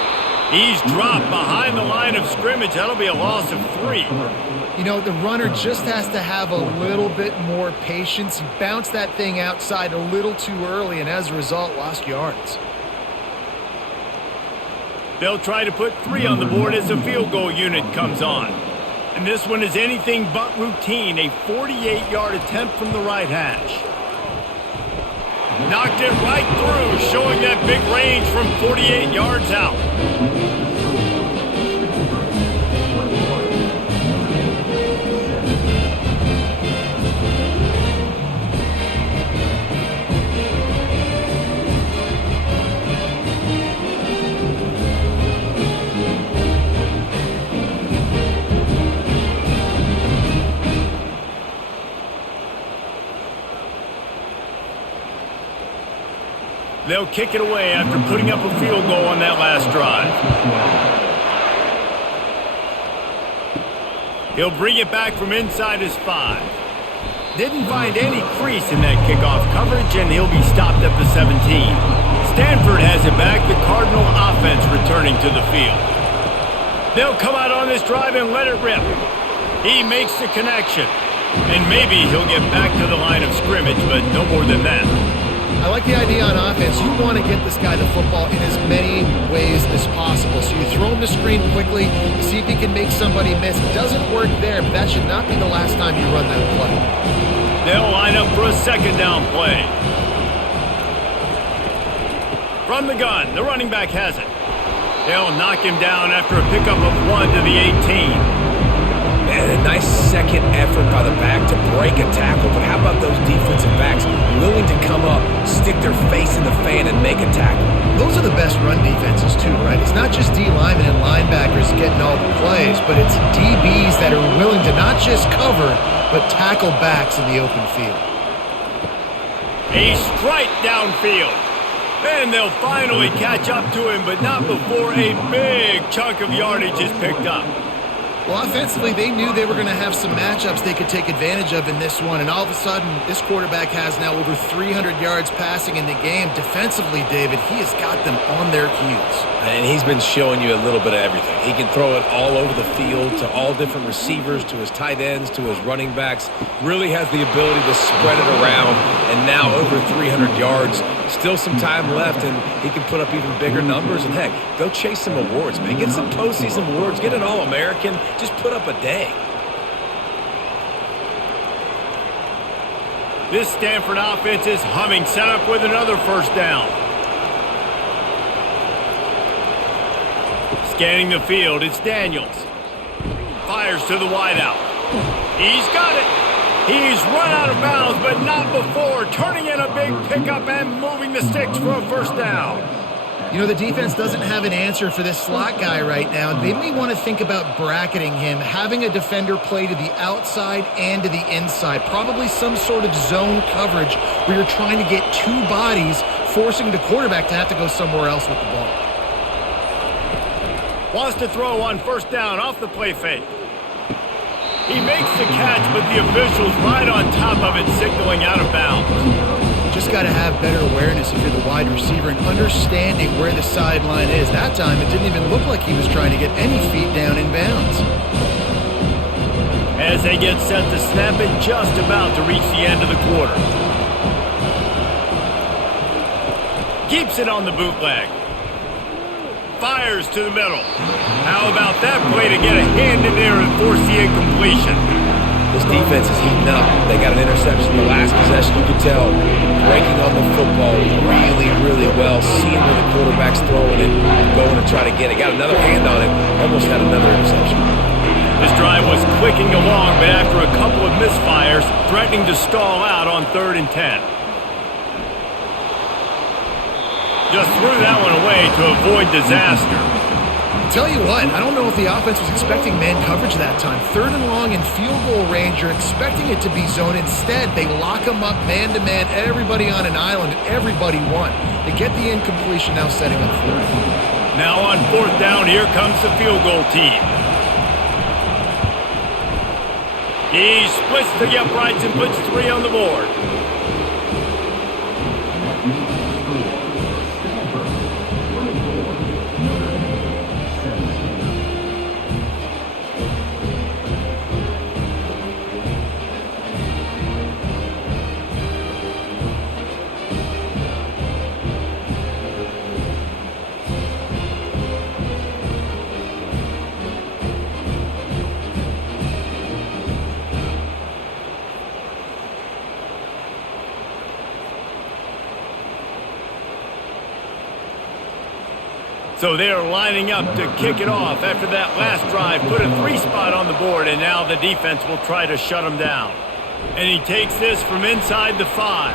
He's dropped behind the line of scrimmage. That'll be a loss of 3. You know, the runner just has to have a little bit more patience. He bounced that thing outside a little too early, and as a result, lost yards. They'll try to put 3 on the board as the field goal unit comes on. And this one is anything but routine, a 48-yard attempt from the right hash. Knocked it right through, showing that big range from 48 yards out. They'll kick it away after putting up a field goal on that last drive. He'll bring it back from inside his 5. Didn't find any crease in that kickoff coverage, and he'll be stopped at the 17. Stanford has it back, the Cardinal offense returning to the field. They'll come out on this drive and let it rip. He makes the connection, and maybe he'll get back to the line of scrimmage, but no more than that. I like the idea on offense. You want to get this guy the football in as many ways as possible. So you throw him the screen quickly, see if he can make somebody miss. It doesn't work there, but that should not be the last time you run that play. They'll line up for a 2nd down play. From the gun, the running back has it. They'll knock him down after a pickup of 1 to the 18. And a nice second effort by the back to break a tackle. But how about those defensive backs willing to come up, stick their face in the fan, and make a tackle? Those are the best run defenses too, right? It's not just D linemen and linebackers getting all the plays, but it's DBs that are willing to not just cover, but tackle backs in the open field. A strike downfield. Then they'll finally catch up to him, but not before a big chunk of yardage is picked up. Well, offensively, they knew they were going to have some matchups they could take advantage of in this one, and all of a sudden, this quarterback has now over 300 yards passing in the game. Defensively, David, he has got them on their heels. And he's been showing you a little bit of everything. He can throw it all over the field to all different receivers, to his tight ends, to his running backs. Really has the ability to spread it around, and now over 300 yards. Still some time left, and he can put up even bigger numbers. And, heck, go chase some awards, man. Get some postseason awards. Get an All-American. Just put up a day. This Stanford offense is humming, set up with another first down. Scanning the field, it's Daniels. Fires to the wideout. He's got it. He's run out of bounds, but not before turning in a big pickup and moving the sticks for a first down. You know, the defense doesn't have an answer for this slot guy right now. They may want to think about bracketing him, having a defender play to the outside and to the inside. Probably some sort of zone coverage where you're trying to get two bodies, forcing the quarterback to have to go somewhere else with the ball. Wants to throw on first down off the play fake. He makes the catch, but the official's right on top of it, signaling out of bounds. Just got to have better awareness if you're the wide receiver and understanding where the sideline is. That time, it didn't even look like he was trying to get any feet down in bounds. As they get set to snap it, just about to reach the end of the quarter. Keeps it on the bootleg. Fires to the middle. How about that play to get a hand in there and force the incompletion? This defense is heating up. They got an interception in the last possession. You could tell breaking on the football really, really well, seeing where the quarterback's throwing it, going to try to get it. Got another hand on it, almost had another interception. This drive was clicking along, but after a couple of misfires, threatening to stall out on 3rd and 10. Just threw that one away to avoid disaster. Tell you what, I don't know if the offense was expecting man coverage that time. 3rd and long in field goal range, you're expecting it to be zone. Instead, they lock them up man-to-man, everybody on an island, and everybody won. They get the incompletion, now setting up 4th. Now on 4th down, here comes the field goal team. He splits the uprights and puts 3 on the board. So they're lining up to kick it off after that last drive. Put a 3 spot on the board, and now the defense will try to shut him down. And he takes this from inside the 5.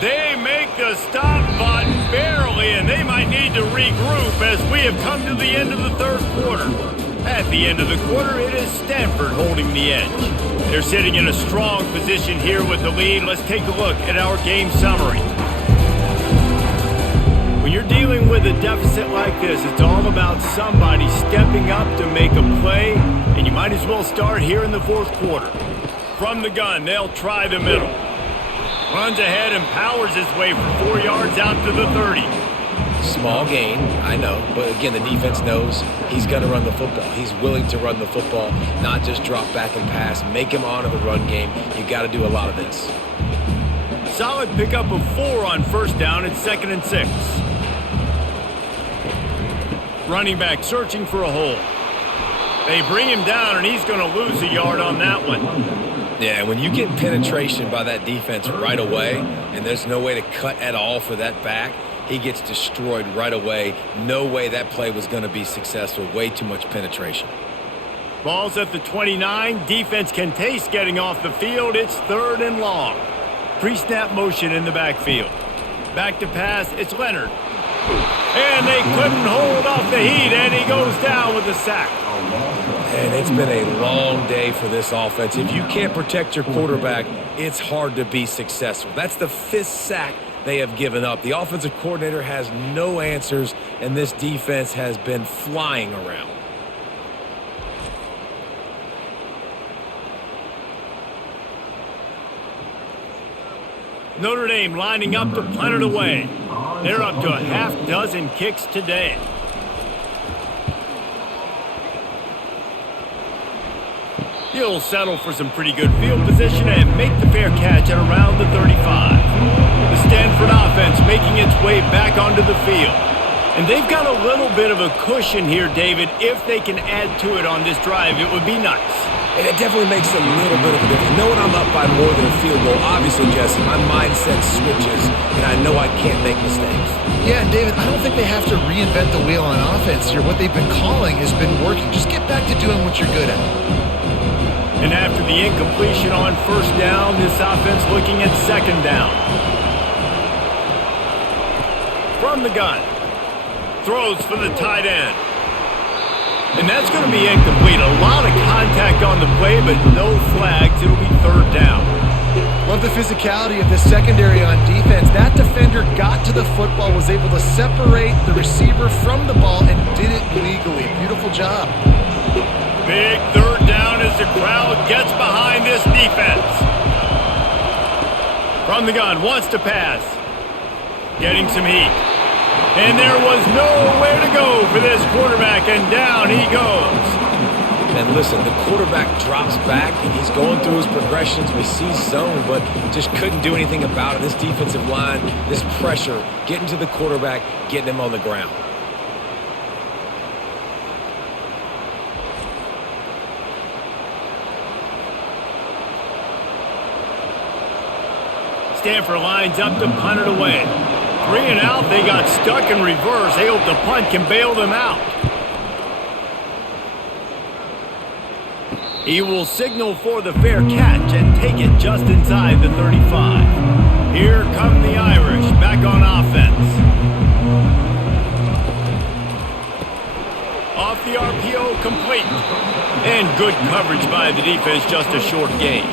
They make the stop, but barely, and they might need to regroup as we have come to the end of the 3rd quarter. At the end of the quarter, it is Stanford holding the edge. They're sitting in a strong position here with the lead. Let's take a look at our game summary. When you're dealing with a deficit like this, it's all about somebody stepping up to make a play, and you might as well start here in the 4th quarter. From the gun, they'll try the middle. Runs ahead and powers his way for 4 yards out to the 30. Small gain, I know, but again, the defense knows he's going to run the football. He's willing to run the football, not just drop back and pass, make him honor the run game. You got to do a lot of this. Solid pickup of 4 on 1st down and 2nd and 6. Running back searching for a hole. They bring him down, and he's going to lose a yard on that one. Yeah, when you get penetration by that defense right away, and there's no way to cut at all for that back, he gets destroyed right away. No way that play was going to be successful. Way too much penetration. Ball's at the 29. Defense can taste getting off the field. It's 3rd and long. Pre-snap motion in the backfield. Back to pass. It's Leonard. And they couldn't hold off the heat, and he goes down with a sack. And it's been a long day for this offense. If you can't protect your quarterback, it's hard to be successful. That's the 5th sack they have given up. The offensive coordinator has no answers, and this defense has been flying around. Notre Dame lining up to punt it away. They're up to a half dozen kicks today. He'll settle for some pretty good field position and make the fair catch at around the 35. The Stanford offense making its way back onto the field. And they've got a little bit of a cushion here, David. If they can add to it on this drive, it would be nice. And it definitely makes a little bit of a difference. Knowing I'm up by more than a field goal, obviously, Jesse, my mindset switches, and I know I can't make mistakes. Yeah, and David, I don't think they have to reinvent the wheel on offense here. What they've been calling has been working. Just get back to doing what you're good at. And after the incompletion on first down, this offense looking at second down. From the gun. Throws for the tight end. And that's going to be incomplete. A lot of contact on the play, but no flags. It'll be third down. Love the physicality of this secondary on defense. That defender got to the football, was able to separate the receiver from the ball, and did it legally. Beautiful job. Big third down as the crowd gets behind this defense. From the gun, wants to pass. Getting some heat. And there was nowhere to go for this quarterback, and down he goes. And listen, the quarterback drops back, and he's going through his progressions. We see zone, but just couldn't do anything about it. This defensive line, this pressure, getting to the quarterback, getting him on the ground. Stanford lines up to punt it away. 3 and out, they got stuck in reverse. They hope the punt can bail them out. He will signal for the fair catch and take it just inside the 35. Here come the Irish back on offense. Off the RPO, complete. And good coverage by the defense, just a short gain.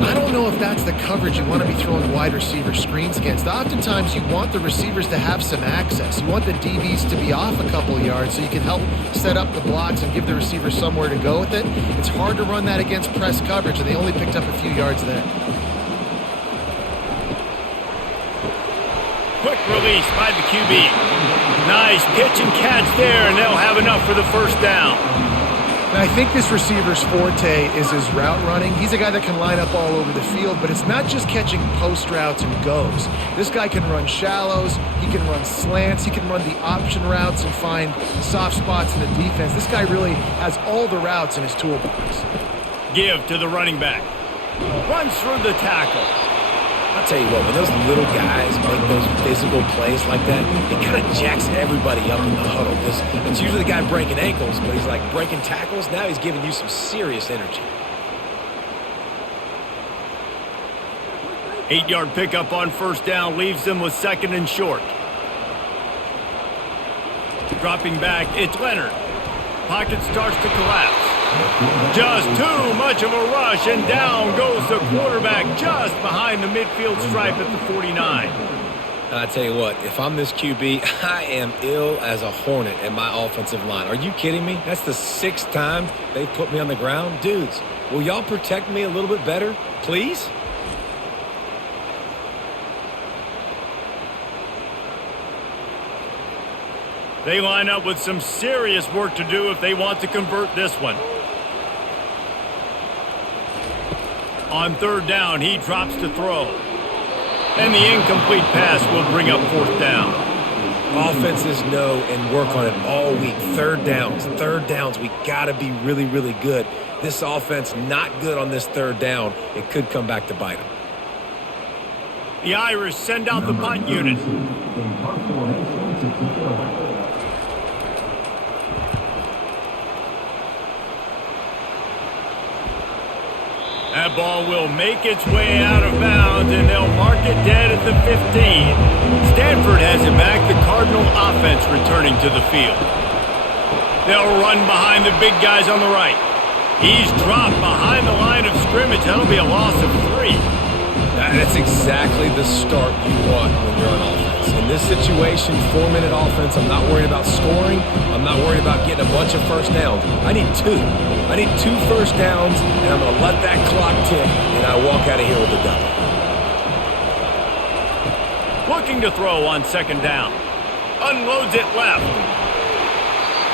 I don't know if that's the coverage you want to be throwing wide receiver screens against. Oftentimes, you want the receivers to have some access. You want the DBs to be off a couple of yards so you can help set up the blocks and give the receiver somewhere to go with it. It's hard to run that against press coverage, and they only picked up a few yards there. Quick release by the QB. Nice pitch and catch there, and they'll have enough for the first down. And I think this receiver's forte is his route running. He's a guy that can line up all over the field, but it's not just catching post routes and goes. This guy can run shallows, he can run slants, he can run the option routes and find soft spots in the defense. This guy really has all the routes in his toolbox. Give to the running back. Runs through the tackle. I'll tell you what, when those little guys make those physical plays like that, it kind of jacks everybody up in the huddle. Because it's usually the guy breaking ankles, but he's like breaking tackles. Now he's giving you some serious energy. 8-yard pickup on first down leaves them with second and short. Dropping back, it's Leonard. Pocket starts to collapse. Just too much of a rush, and down goes the quarterback just behind the midfield stripe at the 49. I tell you what, if I'm this QB, I am ill as a hornet at my offensive line. Are you kidding me? That's the 6th time they've put me on the ground. Dudes, will y'all protect me a little bit better, please? They line up with some serious work to do if they want to convert this one. On third down, he drops to throw. And the incomplete pass will bring up fourth down. Offenses know and work on it all week. Third downs. We got to be really, really good. This offense not good on this third down. It could come back to bite them. The Irish send out the punt unit. That ball will make its way out of bounds, and they'll mark it dead at the 15. Stanford has it back, the Cardinal offense returning to the field. They'll run behind the big guys on the right. He's dropped behind the line of scrimmage. That'll be a loss of 3. That's exactly the start you want when you're on offense. In this situation, 4-minute offense, I'm not worried about scoring. I'm not worried about getting a bunch of first downs. I need 2. I need 2 first downs, and I'm going to let that clock tick, and I walk out of here with a W. Looking to throw on second down. Unloads it left.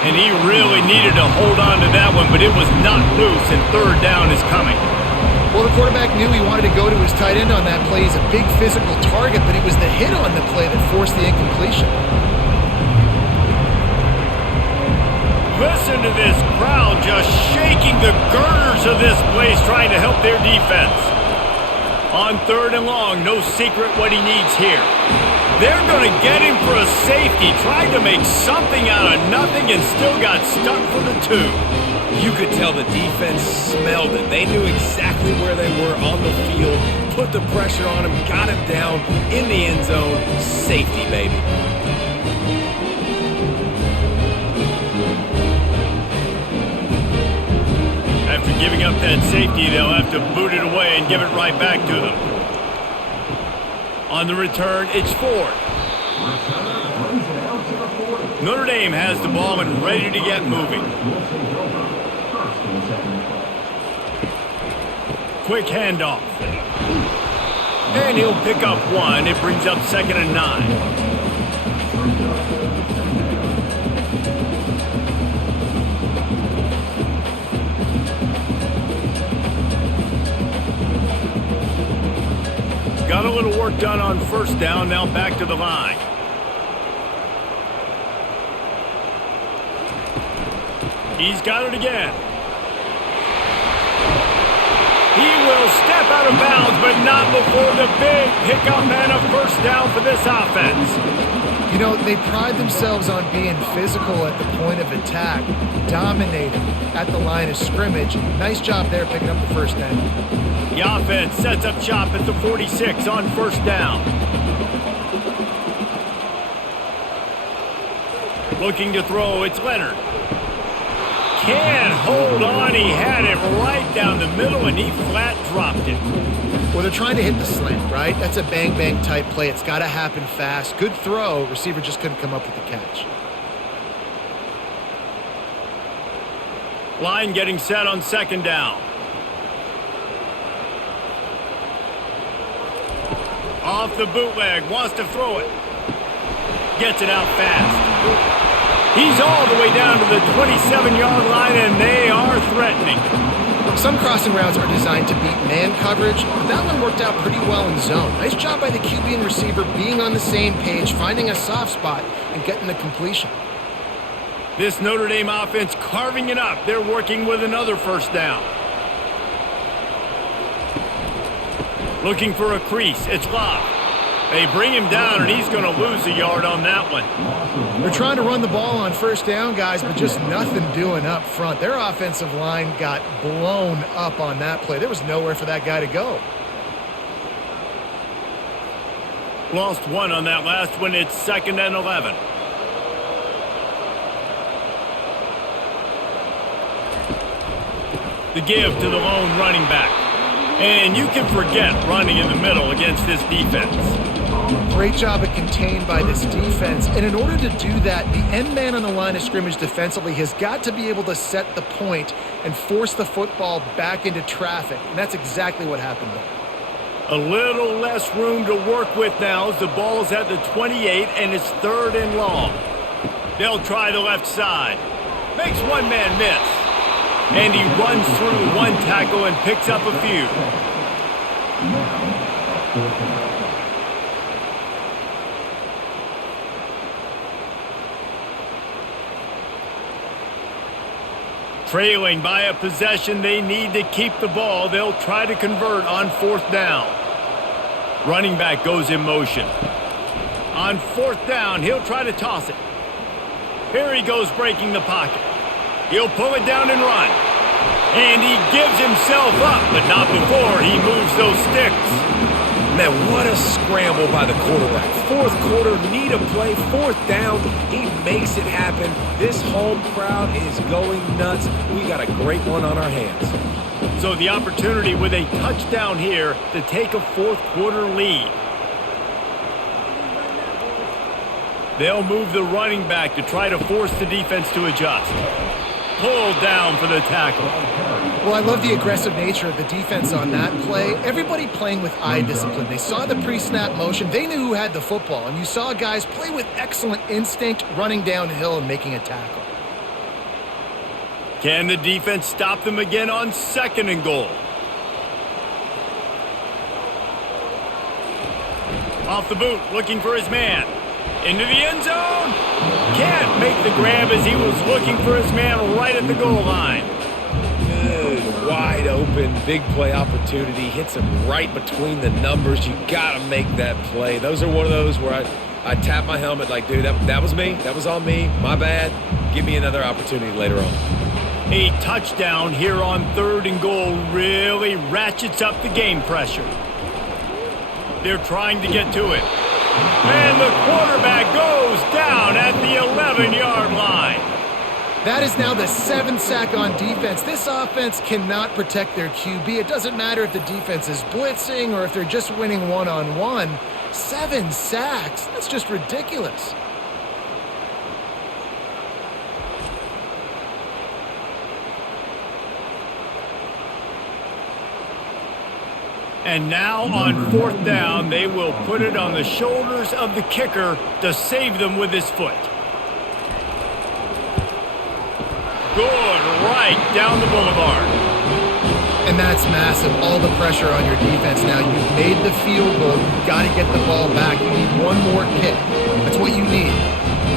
And he really needed to hold on to that one, but it was not loose, and third down is coming. Well, the quarterback knew he wanted to go to his tight end on that play. He's a big physical target, but it was the hit on the play that forced the incompletion. Listen to this crowd just shaking the girders of this place, trying to help their defense. On third and long, no secret what he needs here. They're going to get him for a safety. Tried to make something out of nothing and still got stuck for the 2. You could tell the defense smelled it. They knew exactly where they were on the field, put the pressure on him, got him down in the end zone. Safety, baby. After giving up that safety, they'll have to boot it away and give it right back to them. On the return, it's Ford. Notre Dame has the ball and ready to get moving. Quick handoff. And he'll pick up one. It brings up 2nd and 9. Got a little work done on 1st down, now back to the line. He's got it again. He will step out of bounds, but not before the big pickup and a 1st down for this offense. You know, they pride themselves on being physical at the point of attack, dominating at the line of scrimmage. Nice job there picking up the 1st down. The offense sets up shop at the 46 on 1st down. Looking to throw, it's Leonard. Can't hold on. He had it right down the middle, and he flat dropped it. Well, they're trying to hit the slant, right? That's a bang-bang type play. It's got to happen fast. Good throw. Receiver just couldn't come up with the catch. Line getting set on 2nd down. Off the bootleg, wants to throw it. Gets it out fast. He's all the way down to the 27-yard line, and they are threatening. Some crossing routes are designed to beat man coverage, but that one worked out pretty well in zone. Nice job by the QB and receiver being on the same page, finding a soft spot, and getting the completion. This Notre Dame offense carving it up. They're working with another 1st down. Looking for a crease. It's Love. They bring him down, and he's going to lose a yard on that one. They're trying to run the ball on 1st down, guys, but just nothing doing up front. Their offensive line got blown up on that play. There was nowhere for that guy to go. Lost one on that last one. It's 2nd and 11. The give to the lone running back. And you can forget running in the middle against this defense. Great job at contained by this defense. And in order to do that, the end man on the line of scrimmage defensively has got to be able to set the point and force the football back into traffic. And that's exactly what happened there. A little less room to work with now as the ball's at the 28 and it's 3rd and long. They'll try the left side. Makes one man miss. And he runs through one tackle and picks up a few. Trailing by a possession, they need to keep the ball. They'll try to convert on 4th down. Running back goes in motion. On 4th down, he'll try to toss it. Here he goes breaking the pocket. He'll pull it down and run. And he gives himself up, but not before he moves those sticks. Man, what a scramble by the quarterback. 4th quarter, need a play, 4th down. He makes it happen. This home crowd is going nuts. We got a great one on our hands. So the opportunity with a touchdown here to take a 4th quarter lead. They'll move the running back to try to force the defense to adjust. Pulled down for the tackle. Well, I love the aggressive nature of the defense on that play. Everybody playing with eye discipline. They saw the pre-snap motion. They knew who had the football. And you saw guys play with excellent instinct, running downhill and making a tackle. Can the defense stop them again on 2nd and goal? Off the boot, looking for his man. Into the end zone. Can't make the grab as he was looking for his man right at the goal line. Good, wide open, big play opportunity. Hits him right between the numbers. You got to make that play. Those are one of those where I tap my helmet like, dude, that was me. That was on me. My bad. Give me another opportunity later on. A touchdown here on 3rd and goal really ratchets up the game pressure. They're trying to get to it. And the quarterback goes down at the 11-yard line. That is now the 7th sack on defense. This offense cannot protect their QB. It doesn't matter if the defense is blitzing or if they're just winning one-on-one. 7 sacks? That's just ridiculous. And now on 4th down, they will put it on the shoulders of the kicker to save them with his foot. Good, right down the boulevard. And that's massive. All the pressure on your defense now. You've made the field goal. You've got to get the ball back. You need one more kick. That's what you need.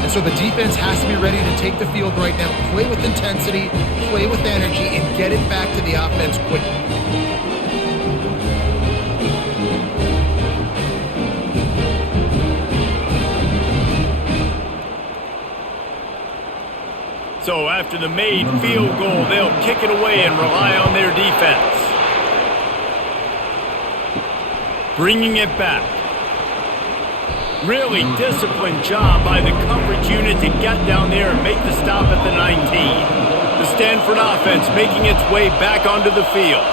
And so the defense has to be ready to take the field right now. Play with intensity, play with energy, and get it back to the offense quickly. So after the made field goal, they'll kick it away and rely on their defense. Bringing it back. Really disciplined job by the coverage unit to get down there and make the stop at the 19. The Stanford offense making its way back onto the field.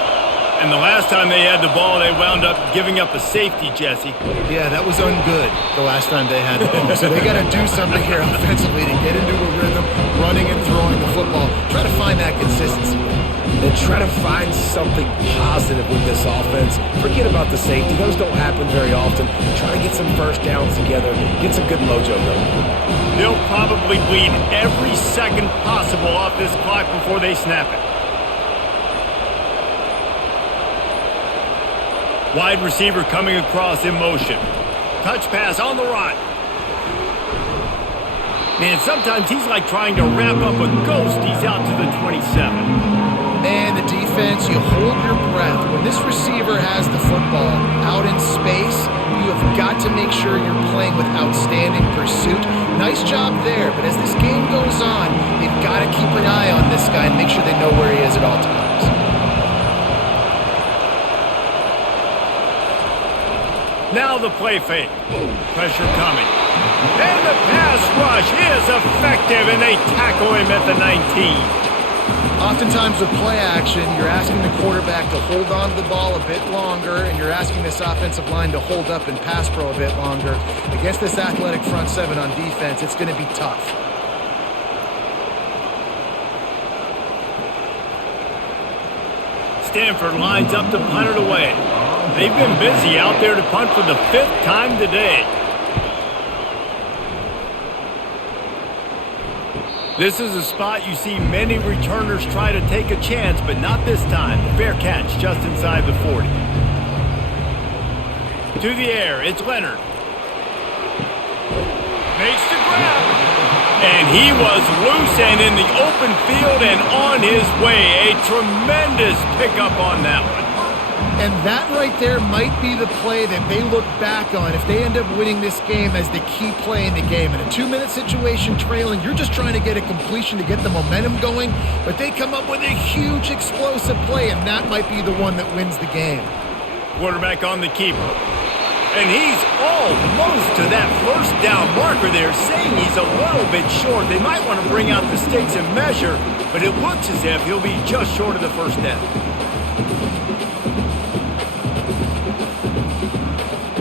And the last time they had the ball, they wound up giving up a safety, Jesse. Yeah, that was ungood the last time they had the ball. So they got to do something here offensively to get into a rhythm, running and throwing the football. Try to find that consistency. And try to find something positive with this offense. Forget about the safety. Those don't happen very often. Try to get some first downs together. Get some good mojo going. They'll probably bleed every second possible off this clock before they snap it. Wide receiver coming across in motion. Touch pass on the run. Man, sometimes he's like trying to wrap up a ghost. He's out to the 27. Man, the defense, you hold your breath. When this receiver has the football out in space, you have got to make sure you're playing with outstanding pursuit. Nice job there, but as this game goes on, they've got to keep an eye on this guy and make sure they know where he is at all times. Now the play fake. Pressure coming. And the pass rush is effective, and they tackle him at the 19. Oftentimes with play action, you're asking the quarterback to hold on to the ball a bit longer, and you're asking this offensive line to hold up and pass pro a bit longer. Against this athletic front seven on defense, it's going to be tough. Stanford lines up to punt it away. They've been busy out there to punt for the 5th time today. This is a spot you see many returners try to take a chance, but not this time. Fair catch just inside the 40. To the air, it's Leonard. Makes the grab. And he was loose and in the open field and on his way. A tremendous pickup on that one. And that right there might be the play that they look back on if they end up winning this game as the key play in the game. In a 2-minute situation trailing, you're just trying to get a completion to get the momentum going, but they come up with a huge explosive play, and that might be the one that wins the game. Quarterback on the keeper. And he's almost to that first down marker there, saying he's a little bit short. They might want to bring out the sticks and measure, but it looks as if he'll be just short of the first down.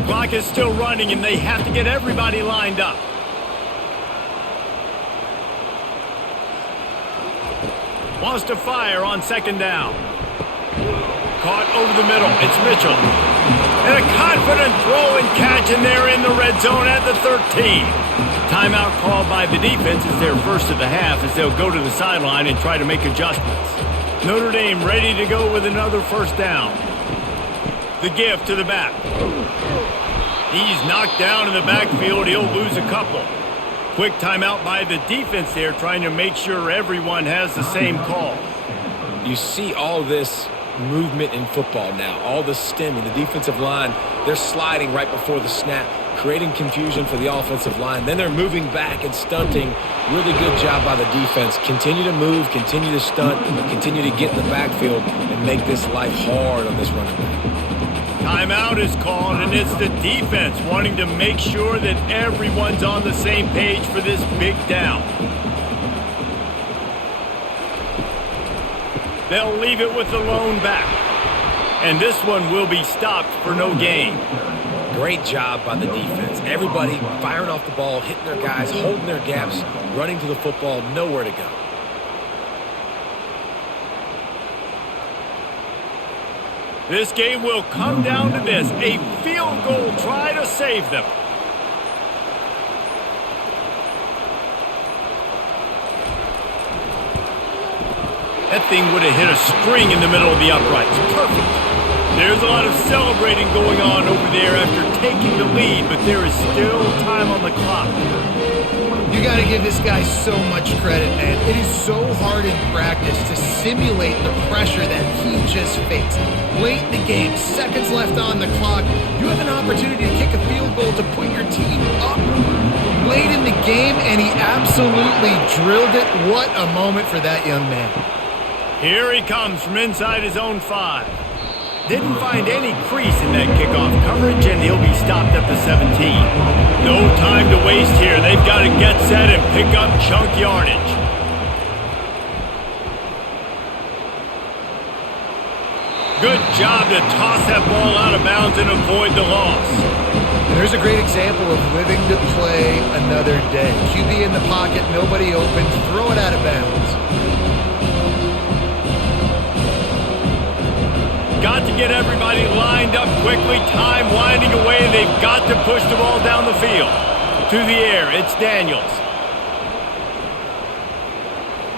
Clock is still running, and they have to get everybody lined up. Wants to fire on 2nd down. Caught over the middle. It's Mitchell. And a confident throw and catch, and they're in the red zone at the 13. Timeout called by the defense is their first of the half as they'll go to the sideline and try to make adjustments. Notre Dame ready to go with another first down. The give to the back. He's knocked down in the backfield. He'll lose a couple. Quick timeout by the defense there, trying to make sure everyone has the same call. You see all this movement in football now, all the stemming, the defensive line, they're sliding right before the snap. creating confusion for the offensive line. Then they're moving back and stunting. Really good job by the defense. Continue to move, continue to stunt, continue to get in the backfield and make this life hard on this running back. Timeout is called, and it's the defense wanting to make sure that everyone's on the same page for this big down. They'll leave it with the lone back. And this one will be stopped for no gain. Great job by the defense. Everybody firing off the ball, hitting their guys, holding their gaps, running to the football, nowhere to go. This game will come down to this, a field goal try to save them. That thing would have hit a string in the middle of the uprights. Perfect. There's a lot of celebrating going on over there after taking the lead, but there is still time on the clock. You got to give this guy so much credit, man. It is so hard in practice to simulate the pressure that he just faced. Late in the game, seconds left on the clock, you have an opportunity to kick a field goal to put your team up late in the game, and he absolutely drilled it. What a moment for that young man. Here he comes from inside his own 5. Didn't find any crease in that kickoff coverage, and he'll be stopped at the 17. No time to waste here. They've got to get set and pick up chunk yardage. Good job to toss that ball out of bounds and avoid the loss. And there's a great example of living to play another day. QB in the pocket, nobody open, throw it out of bounds. Got to get everybody lined up quickly. Time winding away. They've got to push the ball down the field. To the air, it's Daniels.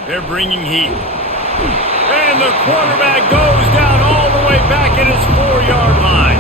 They're bringing heat. And the quarterback goes down all the way back at his 4-yard line.